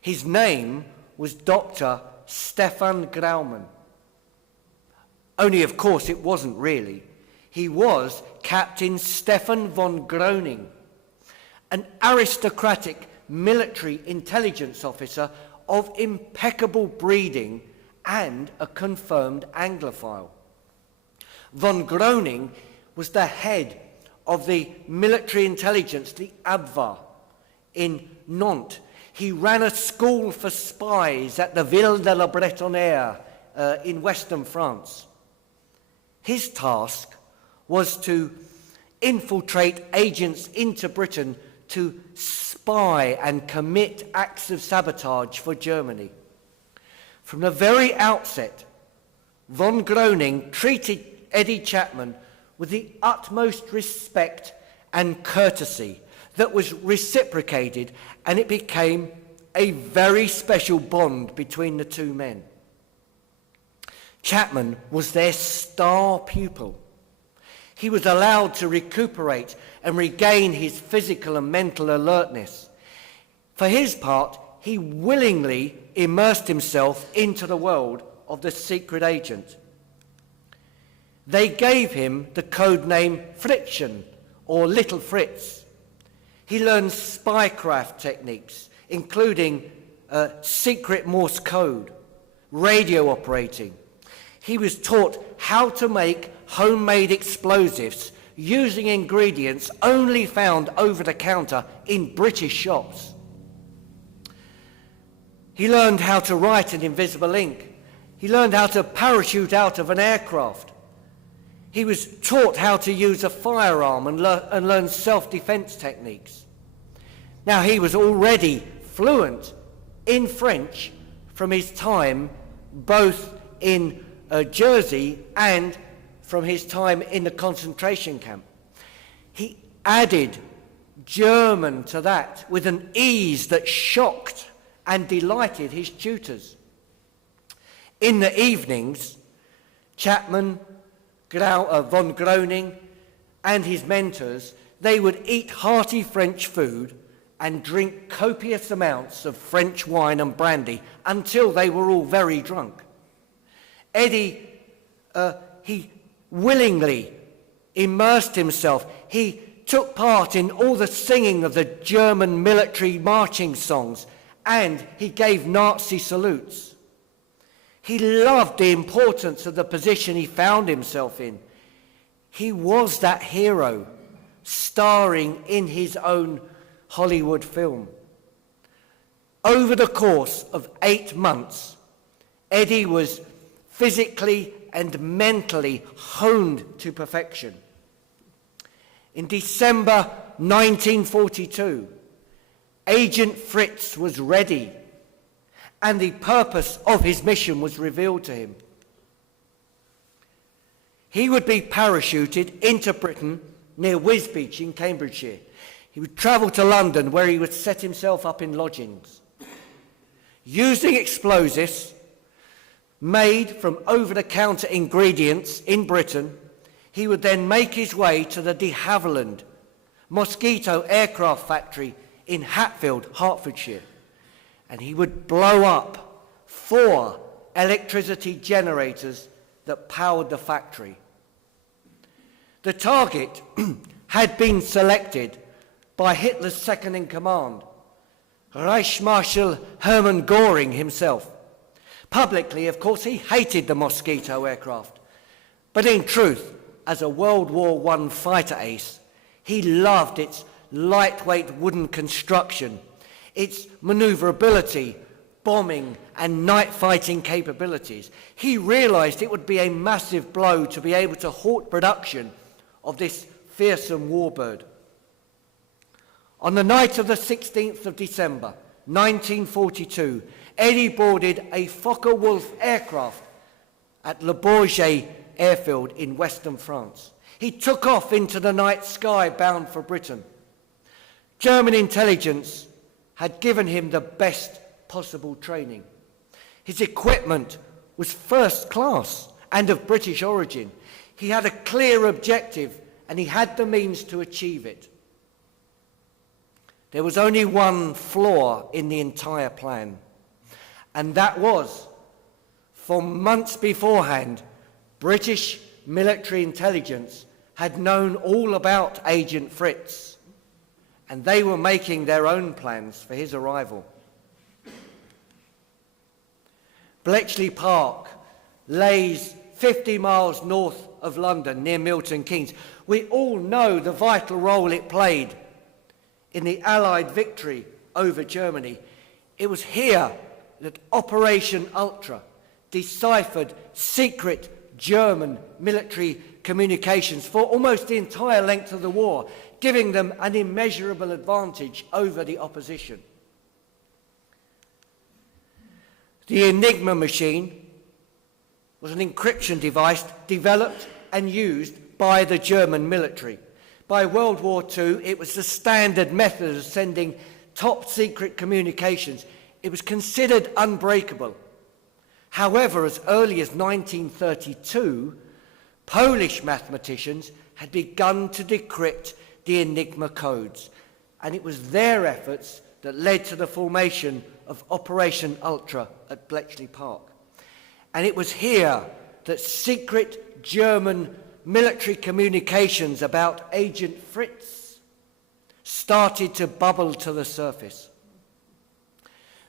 His name was Dr. Stefan Grauman. Only, of course, it wasn't really. He was Captain Stefan von Groening, an aristocratic military intelligence officer of impeccable breeding and a confirmed Anglophile. Von Groening was the head of the military intelligence, the Abwehr, in Nantes. He ran a school for spies at the Ville de la Bretonnière in western France. His task was to infiltrate agents into Britain to spy and commit acts of sabotage for Germany. From the very outset, von Groening treated Eddie Chapman with the utmost respect and courtesy that was reciprocated, and it became a very special bond between the two men. Chapman was their star pupil. He was allowed to recuperate and regain his physical and mental alertness. For his part, he willingly immersed himself into the world of the secret agent. They gave him the code name Fritzchen, or Little Fritz. He learned spycraft techniques, including secret Morse code, radio operating. He was taught how to make homemade explosives using ingredients only found over the counter in British shops. He learned how to write in invisible ink. He learned how to parachute out of an aircraft. He was taught how to use a firearm and learn self-defense techniques. Now, he was already fluent in French from his time both in Jersey and from his time in the concentration camp. He added German to that with an ease that shocked and delighted his tutors. In the evenings, Chapman, von Groening, and his mentors, they would eat hearty French food and drink copious amounts of French wine and brandy until they were all very drunk. Eddie, he willingly immersed himself. He took part in all the singing of the German military marching songs, and he gave Nazi salutes. He loved the importance of the position he found himself in. He was that hero, starring in his own Hollywood film. Over the course of 8 months, Eddie was physically and mentally honed to perfection. In December 1942, Agent Fritz was ready, and the purpose of his mission was revealed to him. He would be parachuted into Britain near Wisbech in Cambridgeshire. He would travel to London, where he would set himself up in lodgings. Using explosives made from over-the-counter ingredients in Britain, he would then make his way to the de Havilland Mosquito aircraft factory in Hatfield, Hertfordshire, and he would blow up 4 electricity generators that powered the factory. The target had been selected by Hitler's second-in-command, Reich Marshal Hermann Göring himself. Publicly, of course, he hated the Mosquito aircraft, but in truth, as a World War I fighter ace, he loved its lightweight wooden construction, its maneuverability, bombing and night fighting capabilities. He realized it would be a massive blow to be able to halt production of this fearsome warbird. On the night of the 16th of December, 1942, Eddie boarded a Fokker-Wulf aircraft at Le Bourget airfield in western France. He took off into the night sky bound for Britain. German intelligence had given him the best possible training. His equipment was first class and of British origin. He had a clear objective and he had the means to achieve it. There was only one flaw in the entire plan, and that was, for months beforehand, British military intelligence had known all about Agent Fritz, and they were making their own plans for his arrival. Bletchley Park lays 50 miles north of London, near Milton Keynes. We all know the vital role it played in the Allied victory over Germany. It was here that Operation Ultra deciphered secret German military communications for almost the entire length of the war, giving them an immeasurable advantage over the opposition. The Enigma machine was an encryption device developed and used by the German military. By World War II, it was the standard method of sending top-secret communications. It was considered unbreakable. However, as early as 1932, Polish mathematicians had begun to decrypt the Enigma codes, and it was their efforts that led to the formation of Operation Ultra at Bletchley Park. And it was here that secret German military communications about Agent Fritz started to bubble to the surface.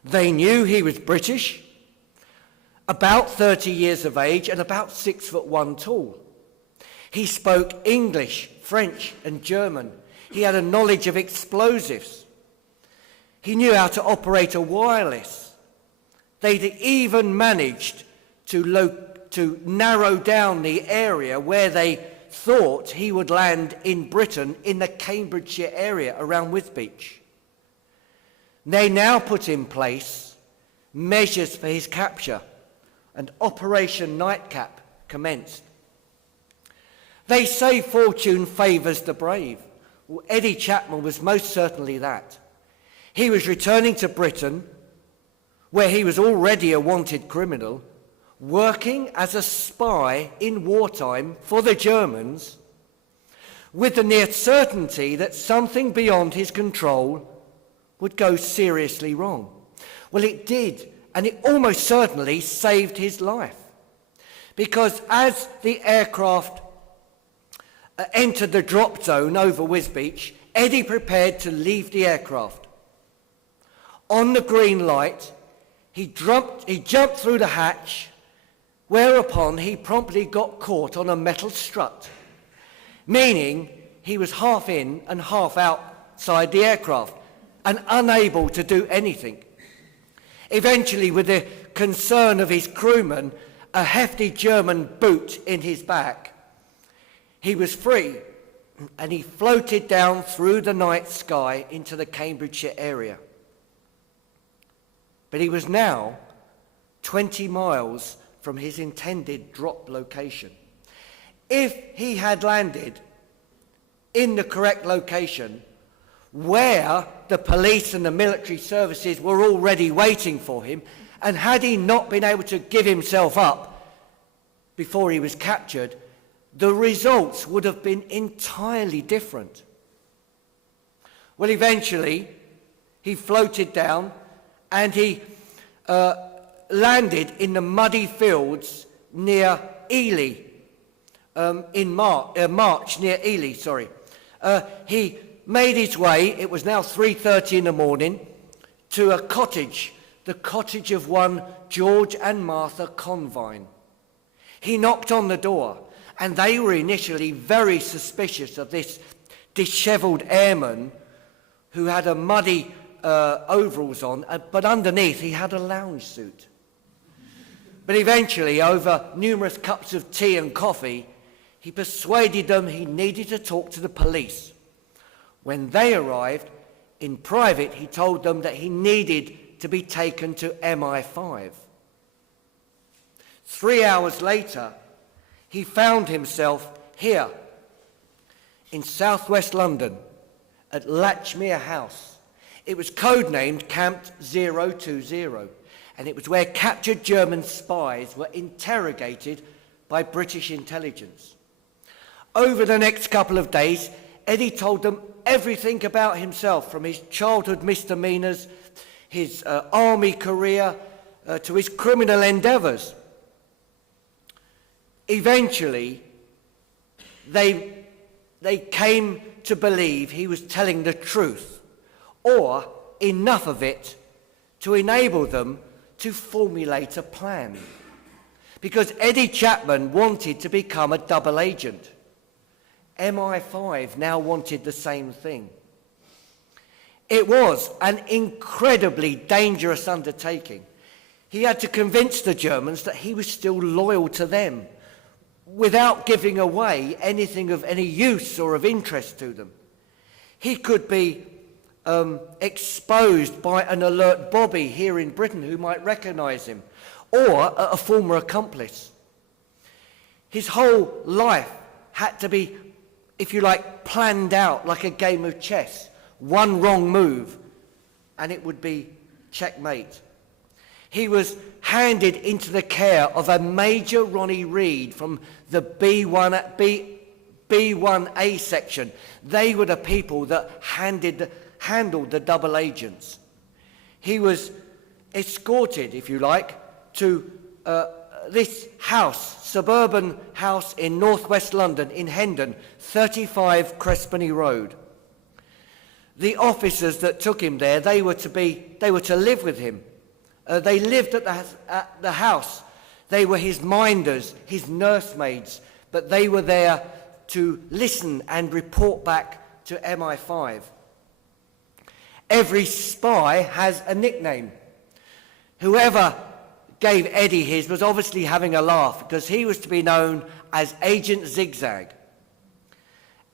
They knew he was British, about 30 years of age and about 6'1" tall. He spoke English, French and German. He had a knowledge of explosives. He knew how to operate a wireless. They'd even managed to narrow down the area where they thought he would land in Britain, in the Cambridgeshire area around Wisbech. They now put in place measures for his capture, and Operation Nightcap commenced. They say fortune favours the brave. Well, Eddie Chapman was most certainly that. He was returning to Britain, where he was already a wanted criminal, working as a spy in wartime for the Germans, with the near certainty that something beyond his control would go seriously wrong. Well, it did, and it almost certainly saved his life. Because as the aircraft entered the drop zone over Wisbech, Eddie prepared to leave the aircraft. On the green light, he jumped through the hatch, whereupon he promptly got caught on a metal strut, meaning he was half in and half outside the aircraft and unable to do anything. Eventually, with the concern of his crewmen, a hefty German boot in his back, he was free and he floated down through the night sky into the Cambridgeshire area. But he was now 20 miles from his intended drop location. If he had landed in the correct location, where the police and the military services were already waiting for him, and had he not been able to give himself up before he was captured, the results would have been entirely different. Well, eventually, he floated down and he landed in the muddy fields near Ely, in March, near Ely, sorry. He made his way, it was now 3:30 in the morning, to a cottage, the cottage of one George and Martha Convine. He knocked on the door, and they were initially very suspicious of this dishevelled airman who had a muddy overalls on, but underneath he had a lounge suit. But eventually, over numerous cups of tea and coffee, he persuaded them he needed to talk to the police. When they arrived, in private, he told them that he needed to be taken to MI5. 3 hours later, he found himself here in southwest London at Latchmere House. It was codenamed Camp 020, and it was where captured German spies were interrogated by British intelligence. Over the next couple of days, Eddie told them everything about himself, from his childhood misdemeanors, his army career, to his criminal endeavors. Eventually, they came to believe he was telling the truth, or enough of it to enable them to formulate a plan. Because Eddie Chapman wanted to become a double agent. MI5 now wanted the same thing. It was an incredibly dangerous undertaking. He had to convince the Germans that he was still loyal to them, without giving away anything of any use or of interest to them. He could be exposed by an alert Bobby here in Britain who might recognise him, or a former accomplice. His whole life had to be, if you like, planned out like a game of chess. One wrong move, and it would be checkmate. He was handed into the care of a Major Ronnie Reed from the B1A section. They were the people that handled the double agents. He was escorted, if you like, to this house, suburban house in northwest London, in Hendon, 35 Crespany Road. The officers that took him there, they were to live with him. They lived at the house. They were his minders, his nursemaids, but they were there to listen and report back to MI5. Every spy has a nickname. Whoever gave Eddie his was obviously having a laugh, because he was to be known as Agent Zigzag.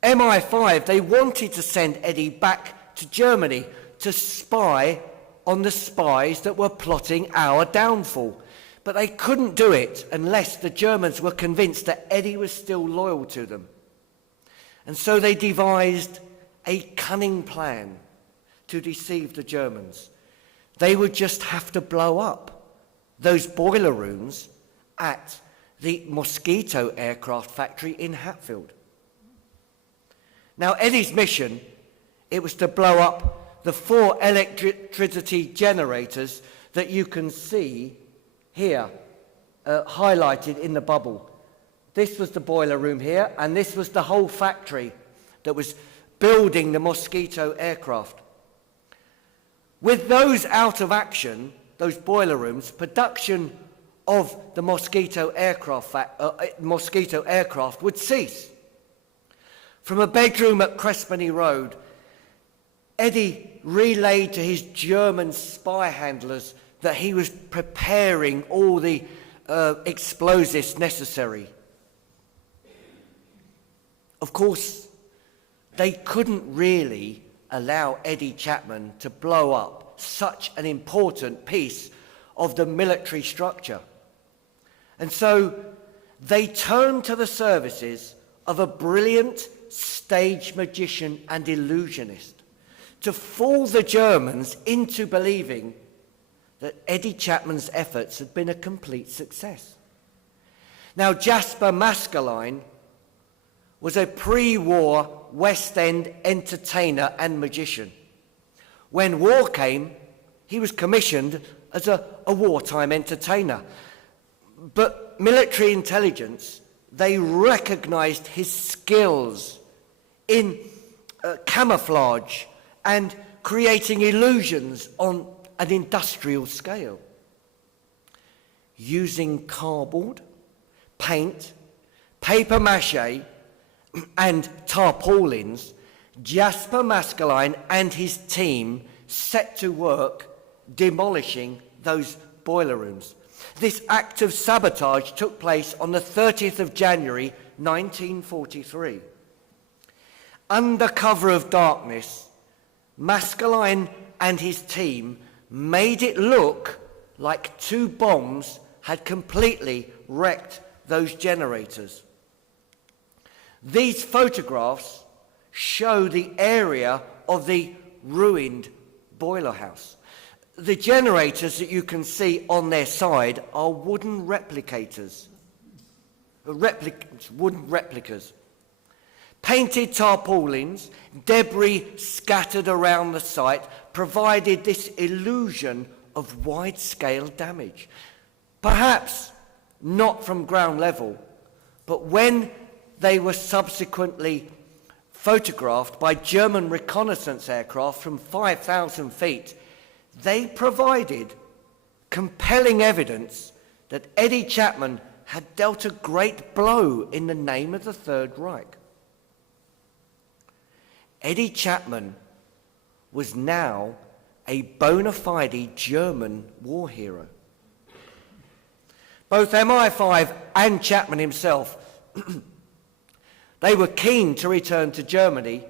MI5, they wanted to send Eddie back to Germany to spy on the spies that were plotting our downfall. But they couldn't do it unless the Germans were convinced that Eddie was still loyal to them. And so they devised a cunning plan to deceive the Germans. They would just have to blow up those boiler rooms at the Mosquito aircraft factory in Hatfield. Now, Eddie's mission, it was to blow up the 4 electricity generators that you can see here, highlighted in the bubble. This was the boiler room here, and this was the whole factory that was building the Mosquito aircraft. With those out of action, those boiler rooms, production of the Mosquito aircraft would cease. From a bedroom at Crespany Road, Eddie relayed to his German spy handlers that he was preparing all the explosives necessary. Of course, they couldn't really allow Eddie Chapman to blow up such an important piece of the military structure. And so they turned to the services of a brilliant stage magician and illusionist to fool the Germans into believing that Eddie Chapman's efforts had been a complete success. Now, Jasper Maskelyne was a pre-war West End entertainer and magician. When war came, he was commissioned as a wartime entertainer. But military intelligence, they recognized his skills in camouflage and creating illusions on an industrial scale. Using cardboard, paint, paper mache, and tarpaulins, Jasper Maskelyne and his team set to work demolishing those boiler rooms. This act of sabotage took place on the 30th of January 1943. Under cover of darkness, Maskelyne and his team made it look like 2 bombs had completely wrecked those generators. These photographs show the area of the ruined boiler house. The generators that you can see on their side are wooden replicas. Painted tarpaulins, debris scattered around the site provided this illusion of wide-scale damage. Perhaps not from ground level, but when they were subsequently photographed by German reconnaissance aircraft from 5,000 feet, they provided compelling evidence that Eddie Chapman had dealt a great blow in the name of the Third Reich. Eddie Chapman was now a bona fide German war hero. Both MI5 and Chapman himself, they were keen to return to Germany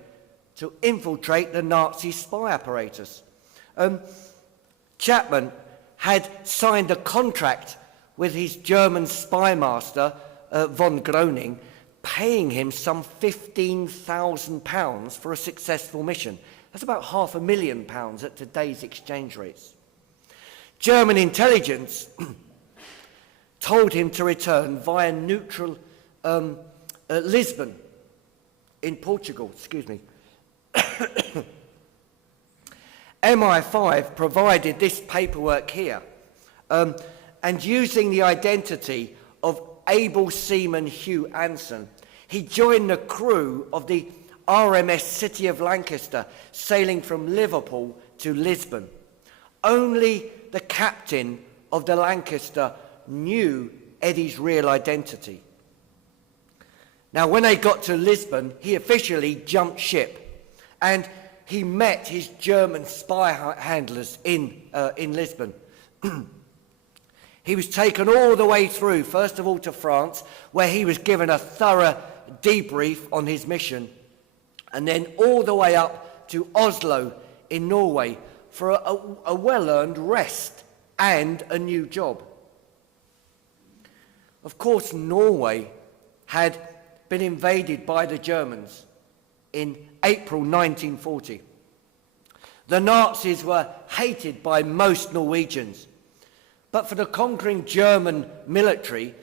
to infiltrate the Nazi spy apparatus. Chapman had signed a contract with his German spy master, von Groening, paying him some £15,000 for a successful mission. That's about £500,000 at today's exchange rates. German intelligence told him to return via neutral Lisbon in Portugal, MI5 provided this paperwork here, and using the identity of able seaman Hugh Anson, he joined the crew of the RMS City of Lancaster, sailing from Liverpool to Lisbon. Only the captain of the Lancaster knew Eddie's real identity. Now, when they got to Lisbon, he officially jumped ship, and he met his German spy handlers in Lisbon. He was taken all the way through, first of all to France, where he was given a thorough debrief on his mission, and then all the way up to Oslo in Norway for a well-earned rest and a new job. Of course, Norway had been invaded by the Germans in April 1940. The Nazis were hated by most Norwegians, but for the conquering German military,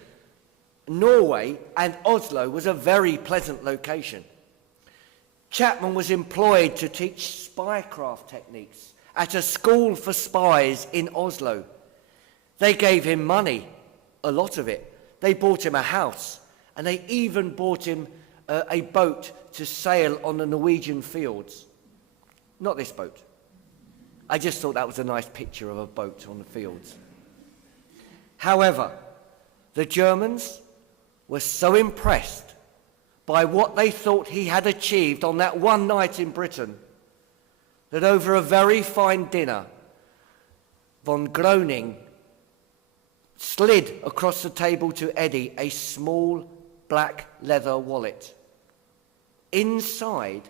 Norway and Oslo was a very pleasant location. Chapman was employed to teach spycraft techniques at a school for spies in Oslo. They gave him money, a lot of it. They bought him a house, and they even bought him a boat to sail on the Norwegian fields. Not this boat. I just thought that was a nice picture of a boat on the fields. However, the Germans were so impressed by what they thought he had achieved on that one night in Britain that over a very fine dinner, von Groening slid across the table to Eddie a small black leather wallet. Inside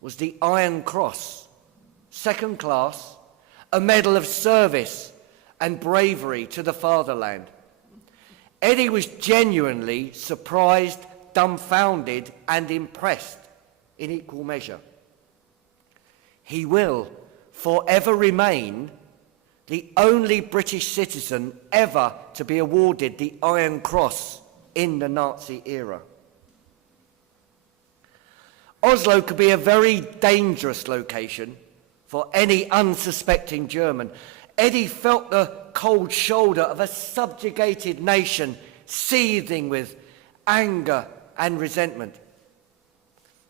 was the Iron Cross, second class, a medal of service and bravery to the fatherland. Eddie was genuinely surprised, dumbfounded, and impressed in equal measure. He will forever remain the only British citizen ever to be awarded the Iron Cross in the Nazi era. Oslo could be a very dangerous location for any unsuspecting German. Eddie felt the cold shoulder of a subjugated nation seething with anger and resentment.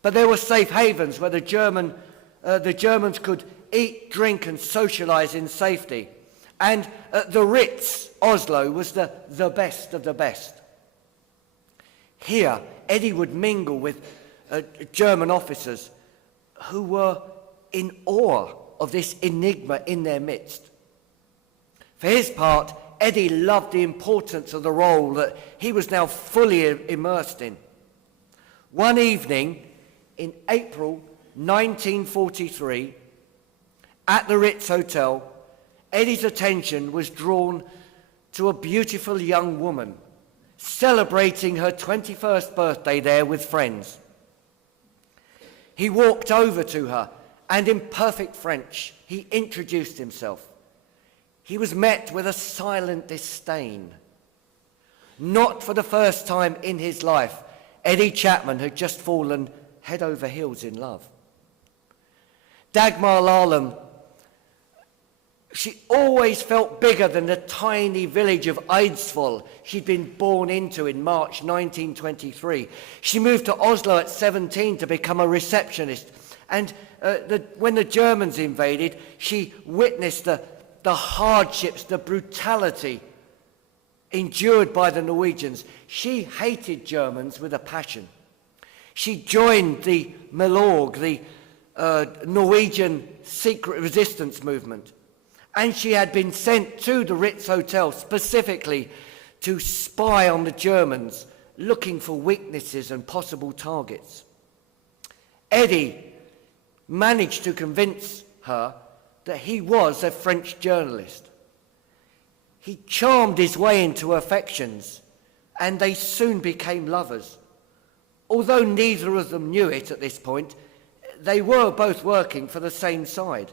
But there were safe havens where the Germans could eat, drink, and socialize in safety. And the Ritz, Oslo, was the best of the best. Here, Eddie would mingle with German officers who were in awe of this enigma in their midst. For his part, Eddie loved the importance of the role that he was now fully immersed in. One evening in April 1943, at the Ritz Hotel, Eddie's attention was drawn to a beautiful young woman celebrating her 21st birthday there with friends. He walked over to her and in perfect French, he introduced himself. He was met with a silent disdain. Not for the first time in his life, Eddie Chapman had just fallen head over heels in love. Dagmar Lalem, she always felt bigger than the tiny village of Eidsvoll she'd been born into in March 1923. She moved to Oslo at 17 to become a receptionist. And when the Germans invaded, she witnessed the hardships, the brutality endured by the Norwegians. She hated Germans with a passion. She joined the Milorg, the Norwegian secret resistance movement. And she had been sent to the Ritz Hotel specifically to spy on the Germans, looking for weaknesses and possible targets. Eddie managed to convince her that he was a French journalist. He charmed his way into her affections, and they soon became lovers. Although neither of them knew it at this point, they were both working for the same side.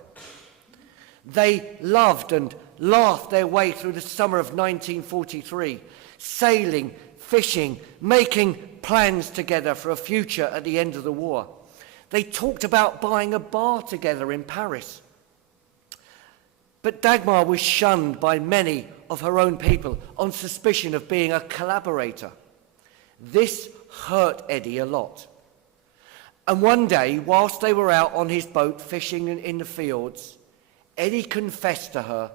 They loved and laughed their way through the summer of 1943, sailing, fishing, making plans together for a future at the end of the war. They talked about buying a bar together in Paris. But Dagmar was shunned by many of her own people on suspicion of being a collaborator. This hurt Eddie a lot. And one day, whilst they were out on his boat fishing in the fields, Eddie confessed to her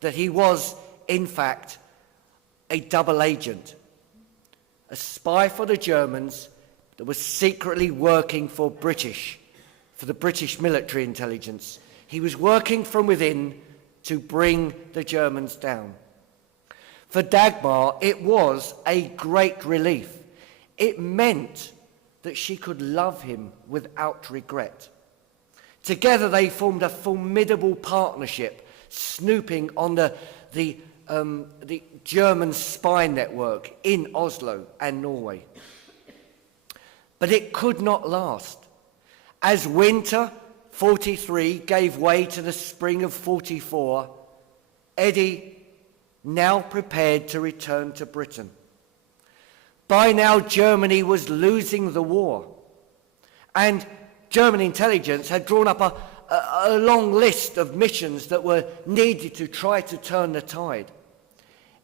that he was, in fact, a double agent, a spy for the Germans that was secretly working for the British military intelligence. He was working from within to bring the Germans down. For Dagmar, it was a great relief. It meant that she could love him without regret. Together they formed a formidable partnership, snooping on the German spy network in Oslo and Norway. But it could not last. As winter 43 gave way to the spring of 44, Eddie now prepared to return to Britain. By now, Germany was losing the war, and German intelligence had drawn up a long list of missions that were needed to try to turn the tide.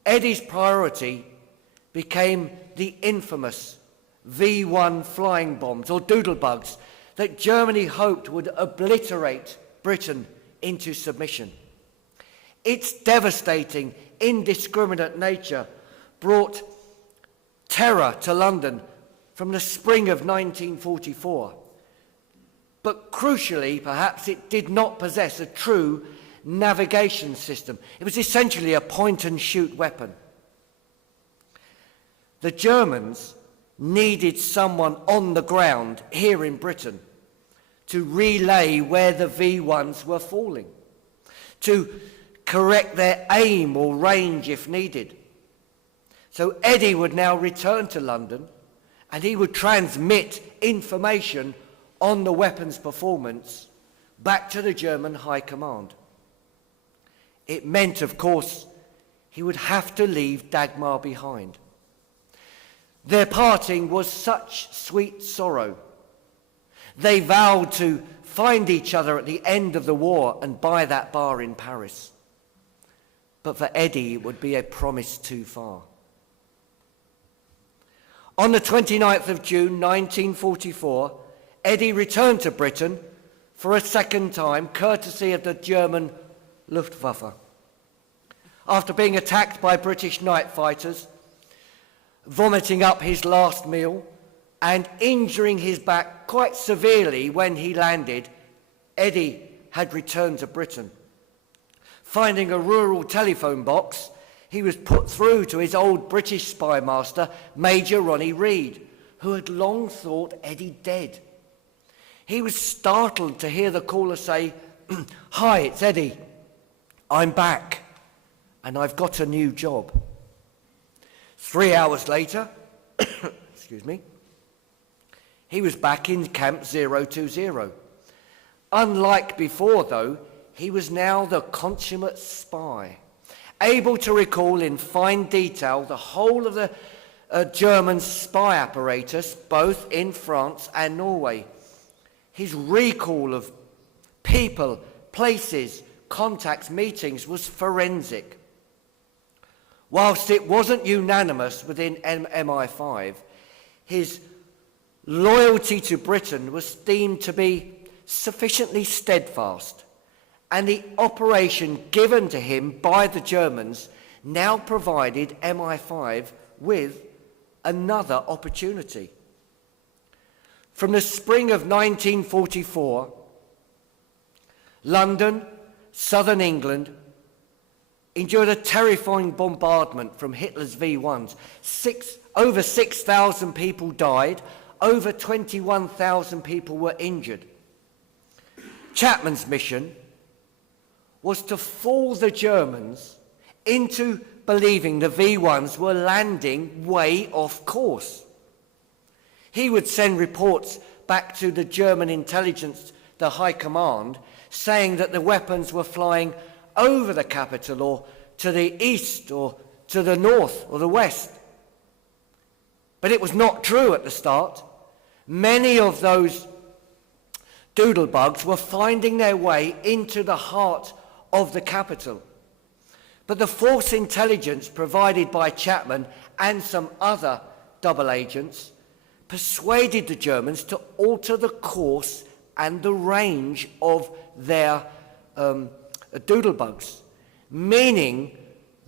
Eddie's priority became the infamous V1 flying bombs, or doodlebugs, that Germany hoped would obliterate Britain into submission. Its devastating, indiscriminate nature brought terror to London from the spring of 1944. But crucially, perhaps, it did not possess a true navigation system. It was essentially a point-and-shoot weapon. The Germans needed someone on the ground here in Britain to relay where the V1s were falling, to correct their aim or range if needed. So Eddie would now return to London, and he would transmit information on the weapons performance back to the German High Command. It meant, of course, he would have to leave Dagmar behind. Their parting was such sweet sorrow. They vowed to find each other at the end of the war and buy that bar in Paris. But for Eddie, it would be a promise too far. On the 29th of June 1944, Eddie returned to Britain for a second time, courtesy of the German Luftwaffe. After being attacked by British night fighters, vomiting up his last meal, and injuring his back quite severely when he landed, Eddie had returned to Britain. Finding a rural telephone box, he was put through to his old British spy master, Major Ronnie Reid, who had long thought Eddie dead. He was startled to hear the caller say, "Hi, it's Eddie. I'm back, and I've got a new job." 3 hours later, excuse me, he was back in Camp 020. Unlike before, though, he was now the consummate spy, able to recall in fine detail the whole of the German spy apparatus, both in France and Norway. His recall of people, places, contacts, meetings was forensic. Whilst it wasn't unanimous within MI5, his loyalty to Britain was deemed to be sufficiently steadfast, and the operation given to him by the Germans now provided MI5 with another opportunity. From the spring of 1944, London, southern England, endured a terrifying bombardment from Hitler's V1s. Over 6,000 people died, over 21,000 people were injured. Chapman's mission was to fool the Germans into believing the V1s were landing way off course. He would send reports back to the German intelligence, the High Command, saying that the weapons were flying over the capital or to the east or to the north or the west. But it was not true at the start. Many of those doodlebugs were finding their way into the heart of the capital. But the false intelligence provided by Chapman and some other double agents persuaded the Germans to alter the course and the range of their doodlebugs, meaning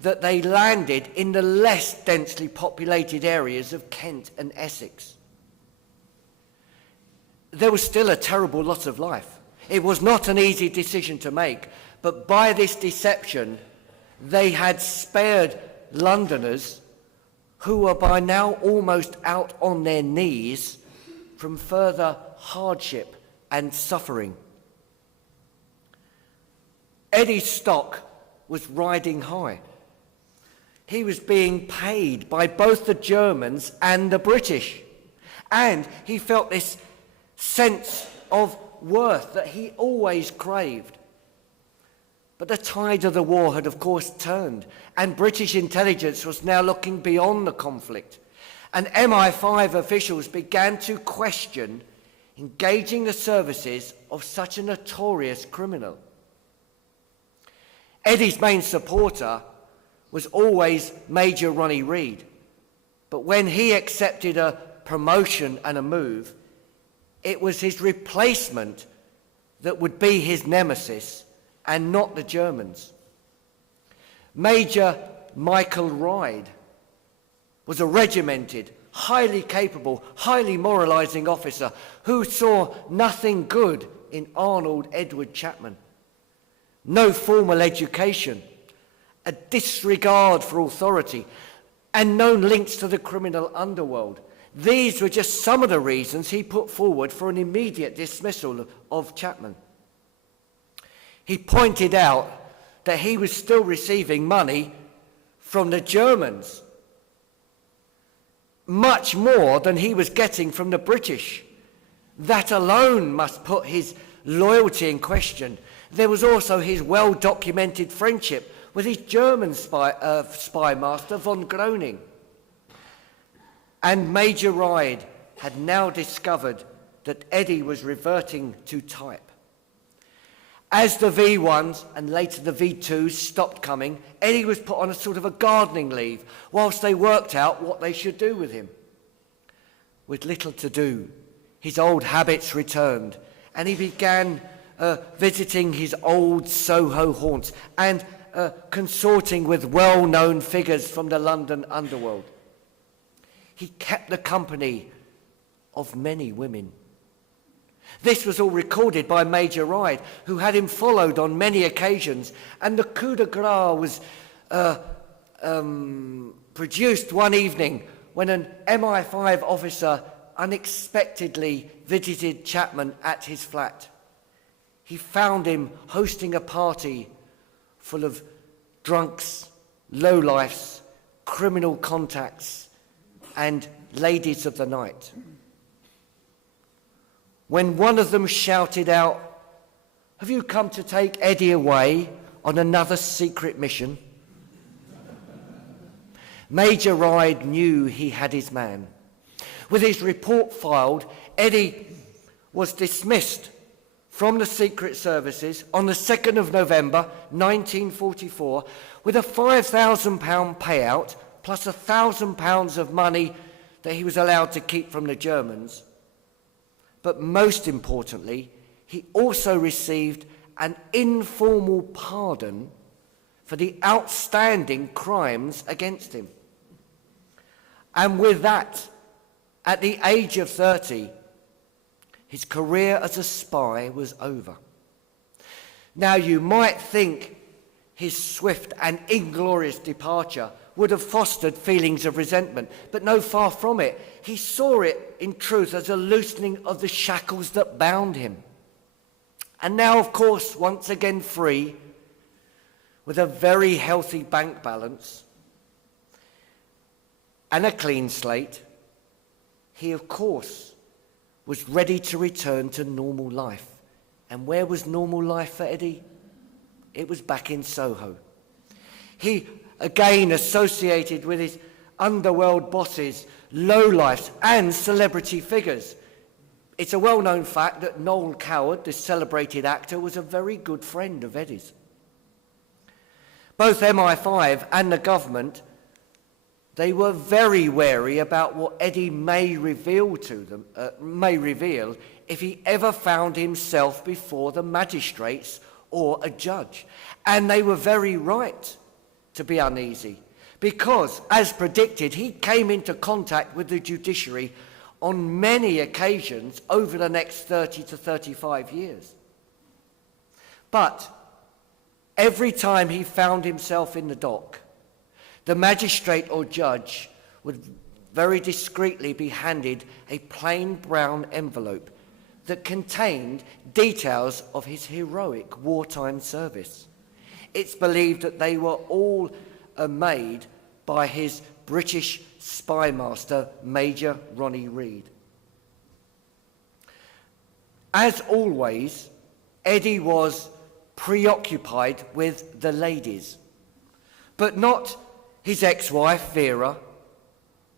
that they landed in the less densely populated areas of Kent and Essex. There was still a terrible loss of life. It was not an easy decision to make, but by this deception, they had spared Londoners, who were by now almost out on their knees, from further hardship and suffering. Eddie's stock was riding high. He was being paid by both the Germans and the British, and he felt this sense of worth that he always craved. But the tide of the war had, of course, turned, and British intelligence was now looking beyond the conflict. And MI5 officials began to question engaging the services of such a notorious criminal. Eddie's main supporter was always Major Ronnie Reid, but when he accepted a promotion and a move, it was his replacement that would be his nemesis, and not the Germans. Major Michael Ryde was a regimented, highly capable, highly moralizing officer who saw nothing good in Arnold Edward Chapman. No formal education, a disregard for authority, and known links to the criminal underworld. These were just some of the reasons he put forward for an immediate dismissal of Chapman. He pointed out that he was still receiving money from the Germans, much more than he was getting from the British. That alone must put his loyalty in question. There was also his well-documented friendship with his German spy master, von Groening. And Major Ryde had now discovered that Eddie was reverting to type. As the V1s and later the V2s stopped coming, Eddie was put on a sort of a gardening leave whilst they worked out what they should do with him. With little to do, his old habits returned, and he began visiting his old Soho haunts and consorting with well-known figures from the London underworld. He kept the company of many women. This was all recorded by Major Ryde, who had him followed on many occasions, and the coup de grace was produced one evening when an MI5 officer unexpectedly visited Chapman at his flat. He found him hosting a party full of drunks, lowlifes, criminal contacts and ladies of the night. When one of them shouted out, "Have you come to take Eddie away on another secret mission?" Major Ryde knew he had his man. With his report filed, Eddie was dismissed from the Secret Services on the 2nd of November 1944 with a £5,000 payout plus £1,000 of money that he was allowed to keep from the Germans. But most importantly, he also received an informal pardon for the outstanding crimes against him. And with that, at the age of 30, his career as a spy was over. Now, you might think his swift and inglorious departure would have fostered feelings of resentment, but no, far from it. He saw it, in truth, as a loosening of the shackles that bound him. And now, of course, once again free, with a very healthy bank balance and a clean slate, he, of course, was ready to return to normal life. And where was normal life for Eddie? It was back in Soho. He again associated with his underworld bosses, lowlifes, and celebrity figures. It's a well-known fact that Noel Coward, this celebrated actor, was a very good friend of Eddie's. Both MI5 and the government, they were very wary about what Eddie may reveal if he ever found himself before the magistrates or a judge. And they were very right to be uneasy, because, as predicted, he came into contact with the judiciary on many occasions over the next 30 to 35 years. But every time he found himself in the dock, the magistrate or judge would very discreetly be handed a plain brown envelope that contained details of his heroic wartime service. It's believed that they were all made by his British spy master, Major Ronnie Reid. As always, Eddie was preoccupied with the ladies, but not his ex-wife, Vera,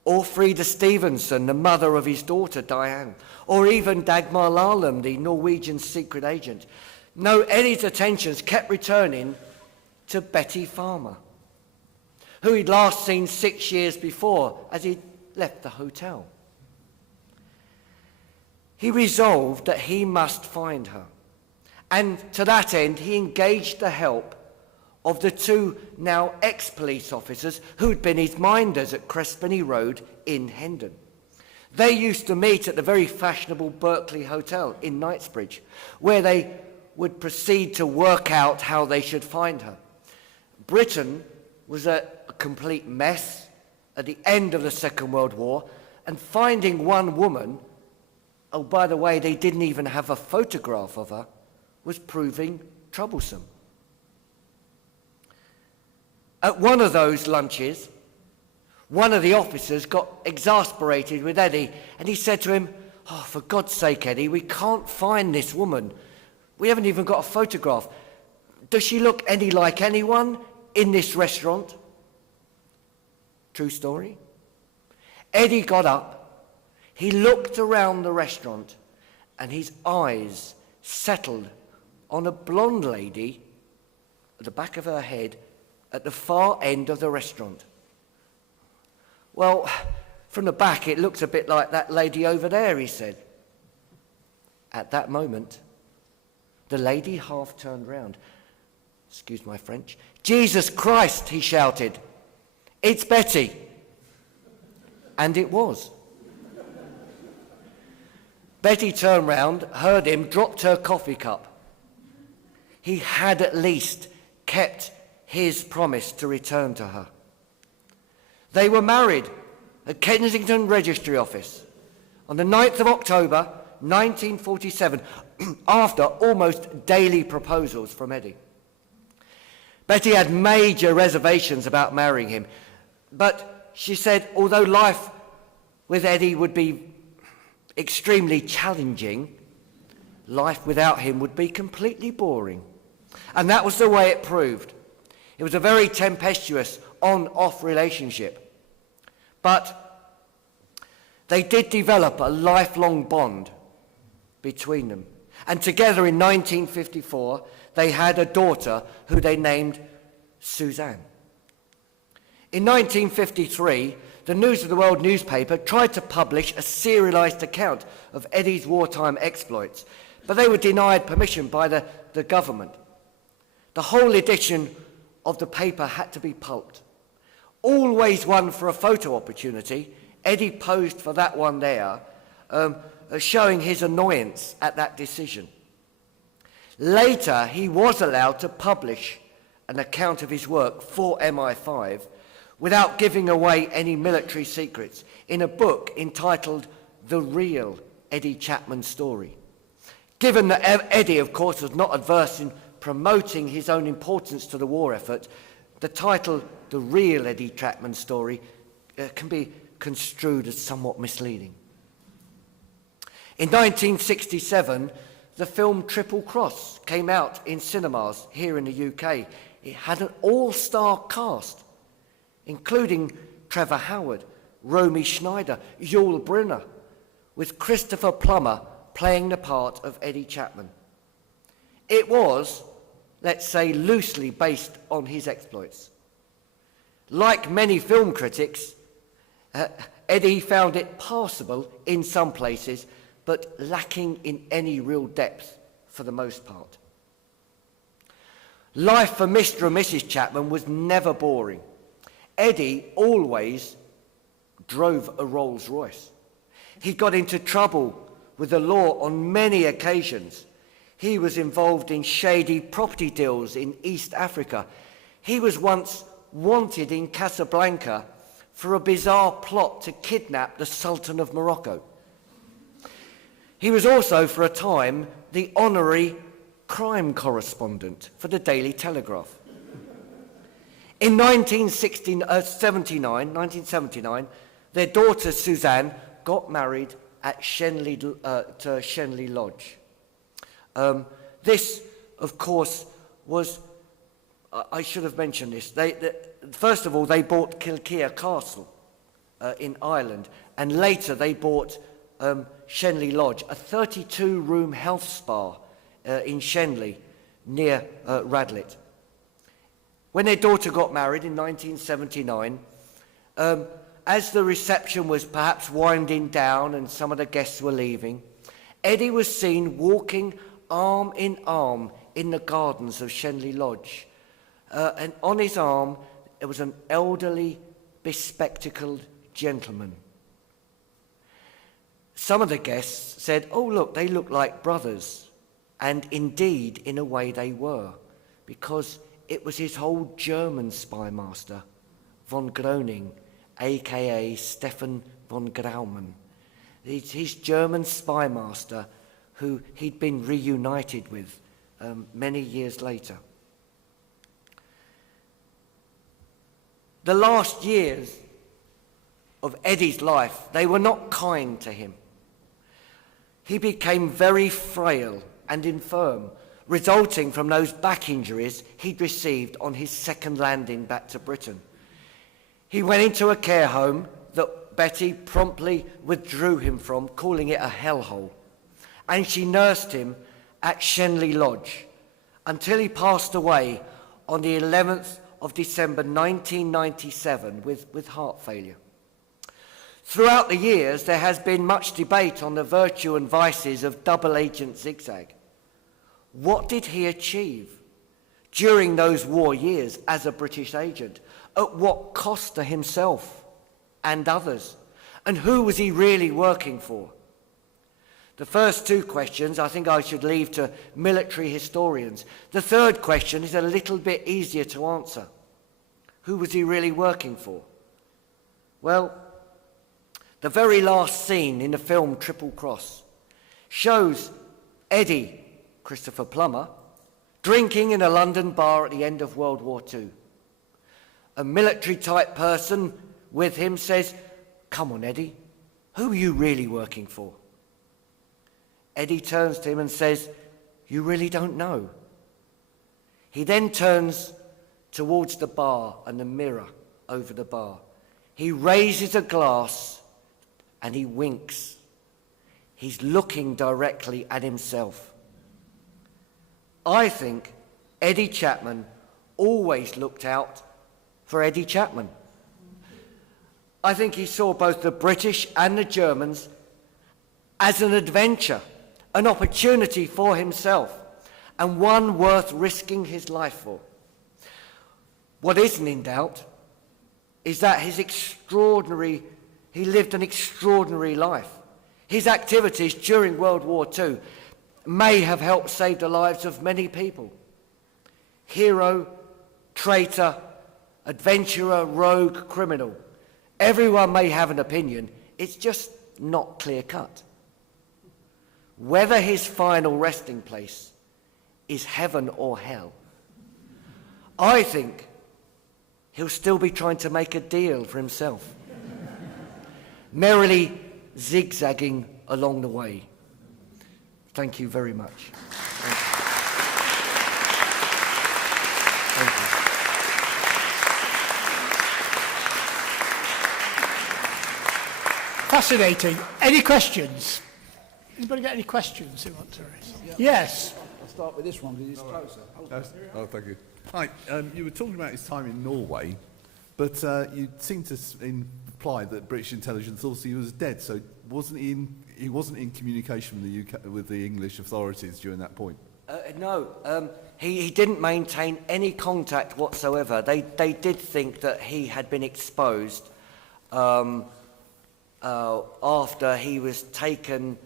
or Frida Stevenson, the mother of his daughter, Diane, or even Dagmar Lalem, the Norwegian secret agent. No, Eddie's attentions kept returning to Betty Farmer, who he'd last seen 6 years before as he'd left the hotel. He resolved that he must find her, and to that end he engaged the help of the two now ex-police officers who'd been his minders at Crespany Road in Hendon. They used to meet at the very fashionable Berkeley Hotel in Knightsbridge, where they would proceed to work out how they should find her. Britain was a complete mess at the end of the Second World War, and finding one woman, oh, by the way, they didn't even have a photograph of her, was proving troublesome. At one of those lunches, one of the officers got exasperated with Eddie, and he said to him, "Oh, for God's sake, Eddie, we can't find this woman. We haven't even got a photograph. Does she look any like anyone in this restaurant?" True story. Eddie got up, he looked around the restaurant, and his eyes settled on a blonde lady at the back of her head at the far end of the restaurant. "Well, from the back it looks a bit like that lady over there," he said. At that moment, the lady half turned round. Excuse my French. "Jesus Christ," he shouted. "It's Betty." And it was. Betty turned round, heard him, dropped her coffee cup. He had at least kept his promise to return to her. They were married at Kensington Registry Office on the 9th of October 1947, after almost daily proposals from Eddie. Betty had major reservations about marrying him. But she said, although life with Eddie would be extremely challenging, life without him would be completely boring. And that was the way it proved. It was a very tempestuous on-off relationship. But they did develop a lifelong bond between them. And together in 1954, they had a daughter who they named Suzanne. In 1953, the News of the World newspaper tried to publish a serialized account of Eddie's wartime exploits, but they were denied permission by the government. The whole edition of the paper had to be pulped. Always one for a photo opportunity, Eddie posed for that one there, showing his annoyance at that decision. Later, he was allowed to publish an account of his work for MI5 without giving away any military secrets in a book entitled The Real Eddie Chapman Story. Given that Eddie, of course, was not adverse in promoting his own importance to the war effort, the title The Real Eddie Chapman Story can be construed as somewhat misleading. In 1967, the film Triple Cross came out in cinemas here in the UK. It had an all-star cast, including Trevor Howard, Romy Schneider, Yul Brynner, with Christopher Plummer playing the part of Eddie Chapman. It was, let's say, loosely based on his exploits. Like many film critics, Eddie found it passable in some places, but lacking in any real depth for the most part. Life for Mr. and Mrs. Chapman was never boring. Eddie always drove a Rolls Royce. He got into trouble with the law on many occasions. He was involved in shady property deals in East Africa. He was once wanted in Casablanca for a bizarre plot to kidnap the Sultan of Morocco. He was also, for a time, the honorary crime correspondent for the Daily Telegraph. In 1979, their daughter Suzanne got married at Shenley Lodge. This, of course, was, I should have mentioned this, first of all, they bought Kilkea Castle in Ireland, and later they bought Shenley Lodge, a 32-room health spa in Shenley, near Radlett. When their daughter got married in 1979, as the reception was perhaps winding down and some of the guests were leaving, Eddie was seen walking arm in arm in the gardens of Shenley Lodge. And on his arm, there was an elderly, bespectacled gentleman. Some of the guests said, "Oh, look, they look like brothers." And indeed, in a way they were, because it was his old German spy master, von Groening, a.k.a. Stefan von Graumann. His German spy master who he'd been reunited with many years later. The last years of Eddie's life, they were not kind to him. He became very frail and infirm, resulting from those back injuries he'd received on his second landing back to Britain. He went into a care home that Betty promptly withdrew him from, calling it a hellhole, and she nursed him at Shenley Lodge until he passed away on the 11th of December 1997 with heart failure. Throughout the years, there has been much debate on the virtue and vices of double agent Zigzag. What did he achieve during those war years as a British agent? At what cost to himself and others? And who was he really working for? The first two questions I think I should leave to military historians. The third question is a little bit easier to answer. Who was he really working for? Well, the very last scene in the film Triple Cross shows Eddie, Christopher Plummer, drinking in a London bar at the end of World War II. A military-type person with him says, "Come on, Eddie, who are you really working for?" Eddie turns to him and says, "You really don't know." He then turns towards the bar and the mirror over the bar. He raises a glass and he winks. He's looking directly at himself. I think Eddie Chapman always looked out for Eddie Chapman. I think he saw both the British and the Germans as an adventure, an opportunity for himself, and one worth risking his life for. What isn't in doubt is that he lived an extraordinary life. His activities during World War II may have helped save the lives of many people. Hero, traitor, adventurer, rogue, criminal. Everyone may have an opinion, it's just not clear-cut. Whether his final resting place is heaven or hell, I think he'll still be trying to make a deal for himself, merrily zigzagging along the way. Thank you very much. Thank you. Fascinating. Any questions? Anybody got any questions they want to raise? Yes. I'll start with this one because it's closer. Oh, thank you. Hi, you were talking about his time in Norway, but you seemed to imply that British intelligence thought he was dead. So he wasn't in communication with the UK, with the English authorities during that point? No, he didn't maintain any contact whatsoever. They did think that he had been exposed after he was taken,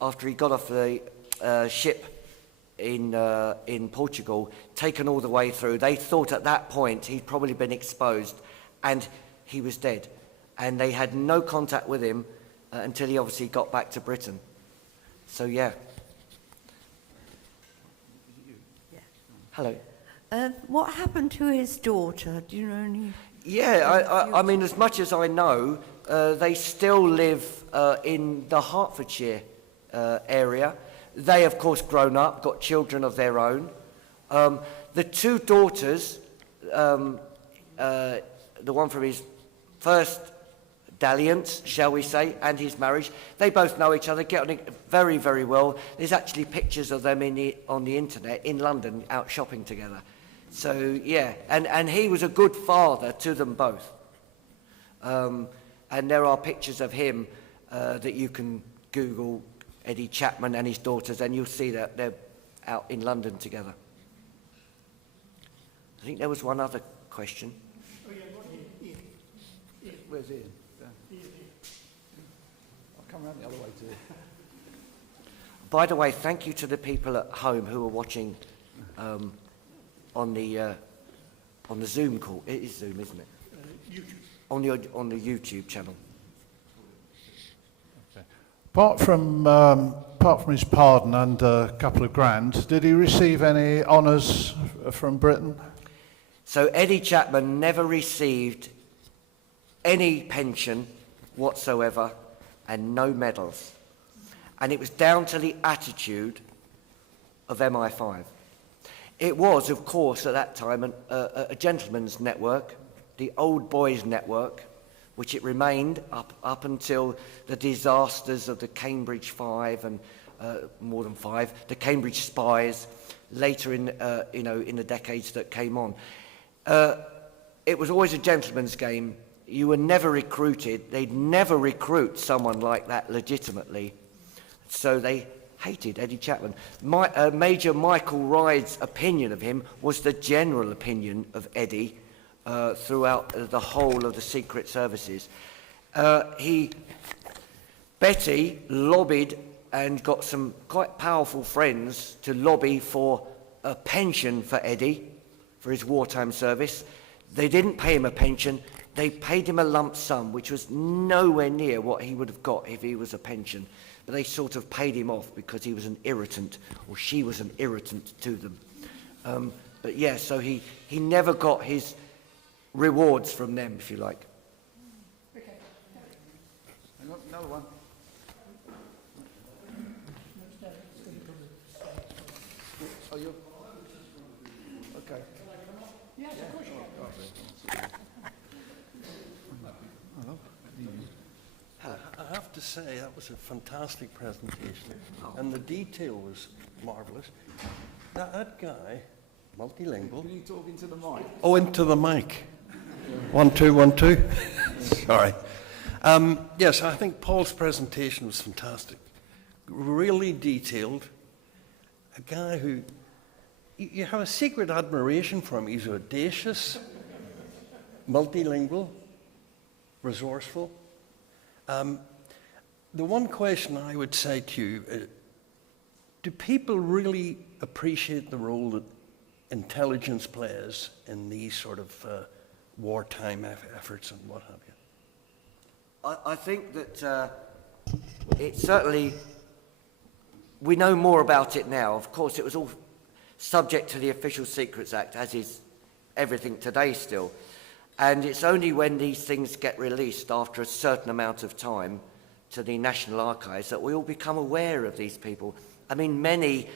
after he got off the ship in Portugal, taken all the way through. They thought at that point he'd probably been exposed and he was dead. And they had no contact with him until he obviously got back to Britain. So, yeah. Hello. What happened to his daughter? Do you know any? Yeah, I mean, as much as I know, they still live in the Hertfordshire area. They, of course, grown up, got children of their own. The two daughters, the one from his first dalliance, shall we say, and his marriage, they both know each other, get on very, very well. There's actually pictures of them on the internet in London, out shopping together. So, yeah, and he was a good father to them both. And there are pictures of him that you can Google, Eddie Chapman and his daughters, and you'll see that they're out in London together. I think there was one other question. Oh, yeah, Ian. Where's Ian? I'll come around the other way too. By the way, thank you to the people at home who are watching on the Zoom call. It is Zoom, isn't it? YouTube. On the YouTube channel. Apart from his pardon and a couple of grand, did he receive any honours from Britain? So Eddie Chapman never received any pension whatsoever and no medals. And it was down to the attitude of MI5. It was, of course, at that time a gentleman's network, the old boys network, which it remained up until the disasters of the Cambridge Five and more than five, the Cambridge Spies, later in the decades that came on. It was always a gentleman's game. You were never recruited. They'd never recruit someone like that legitimately. So they hated Eddie Chapman. Major Michael Ryde's opinion of him was the general opinion of Eddie throughout the whole of the secret services. Betty lobbied and got some quite powerful friends to lobby for a pension for Eddie for his wartime service. They didn't pay him a pension. They paid him a lump sum, which was nowhere near what he would have got if he was a pension. But they sort of paid him off because he was an irritant, or she was an irritant to them. yeah, so he never got his rewards from them, if you like. Hang on, another one. Oh, you? Okay. Yes, of course you can. I have to say, that was a fantastic presentation, and the detail was marvellous. That guy, multilingual. Can you talk into the mic? Oh, into the mic. 1, 2, 1, 2. Sorry. Yes, I think Paul's presentation was fantastic. Really detailed. A guy who, you have a secret admiration for him. He's audacious, multilingual, resourceful. The one question I would say to you, do people really appreciate the role that intelligence plays in these sort of wartime efforts and what have you? I think that it certainly, we know more about it now. Of course, it was all subject to the Official Secrets Act, as is everything today still. And it's only when these things get released after a certain amount of time to the National Archives that we all become aware of these people. I mean, many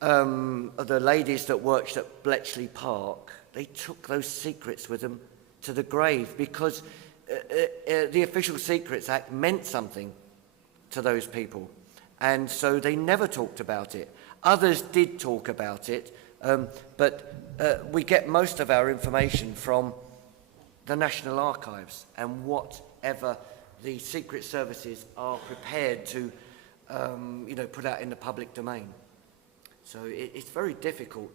of the ladies that worked at Bletchley Park, they took those secrets with them to the grave because the Official Secrets Act meant something to those people. And so they never talked about it. Others did talk about it, but we get most of our information from the National Archives and whatever the secret services are prepared to, put out in the public domain. So it's very difficult,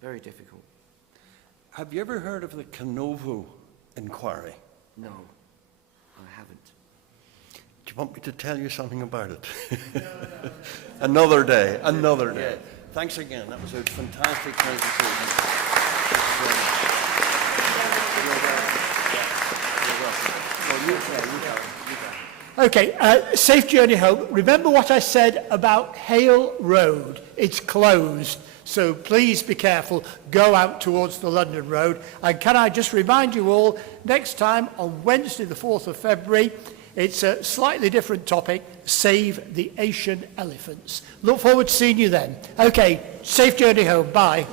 very difficult. Have you ever heard of the Canovo inquiry? No, I haven't. Do you want me to tell you something about it? No. Another day. Yeah. Thanks again. That was a fantastic presentation. Okay, safe journey home. Remember what I said about Hale Road. It's closed, so please be careful. Go out towards the London Road. And can I just remind you all, next time on Wednesday the 4th of February, it's a slightly different topic, Save the Asian Elephants. Look forward to seeing you then. Okay, safe journey home. Bye.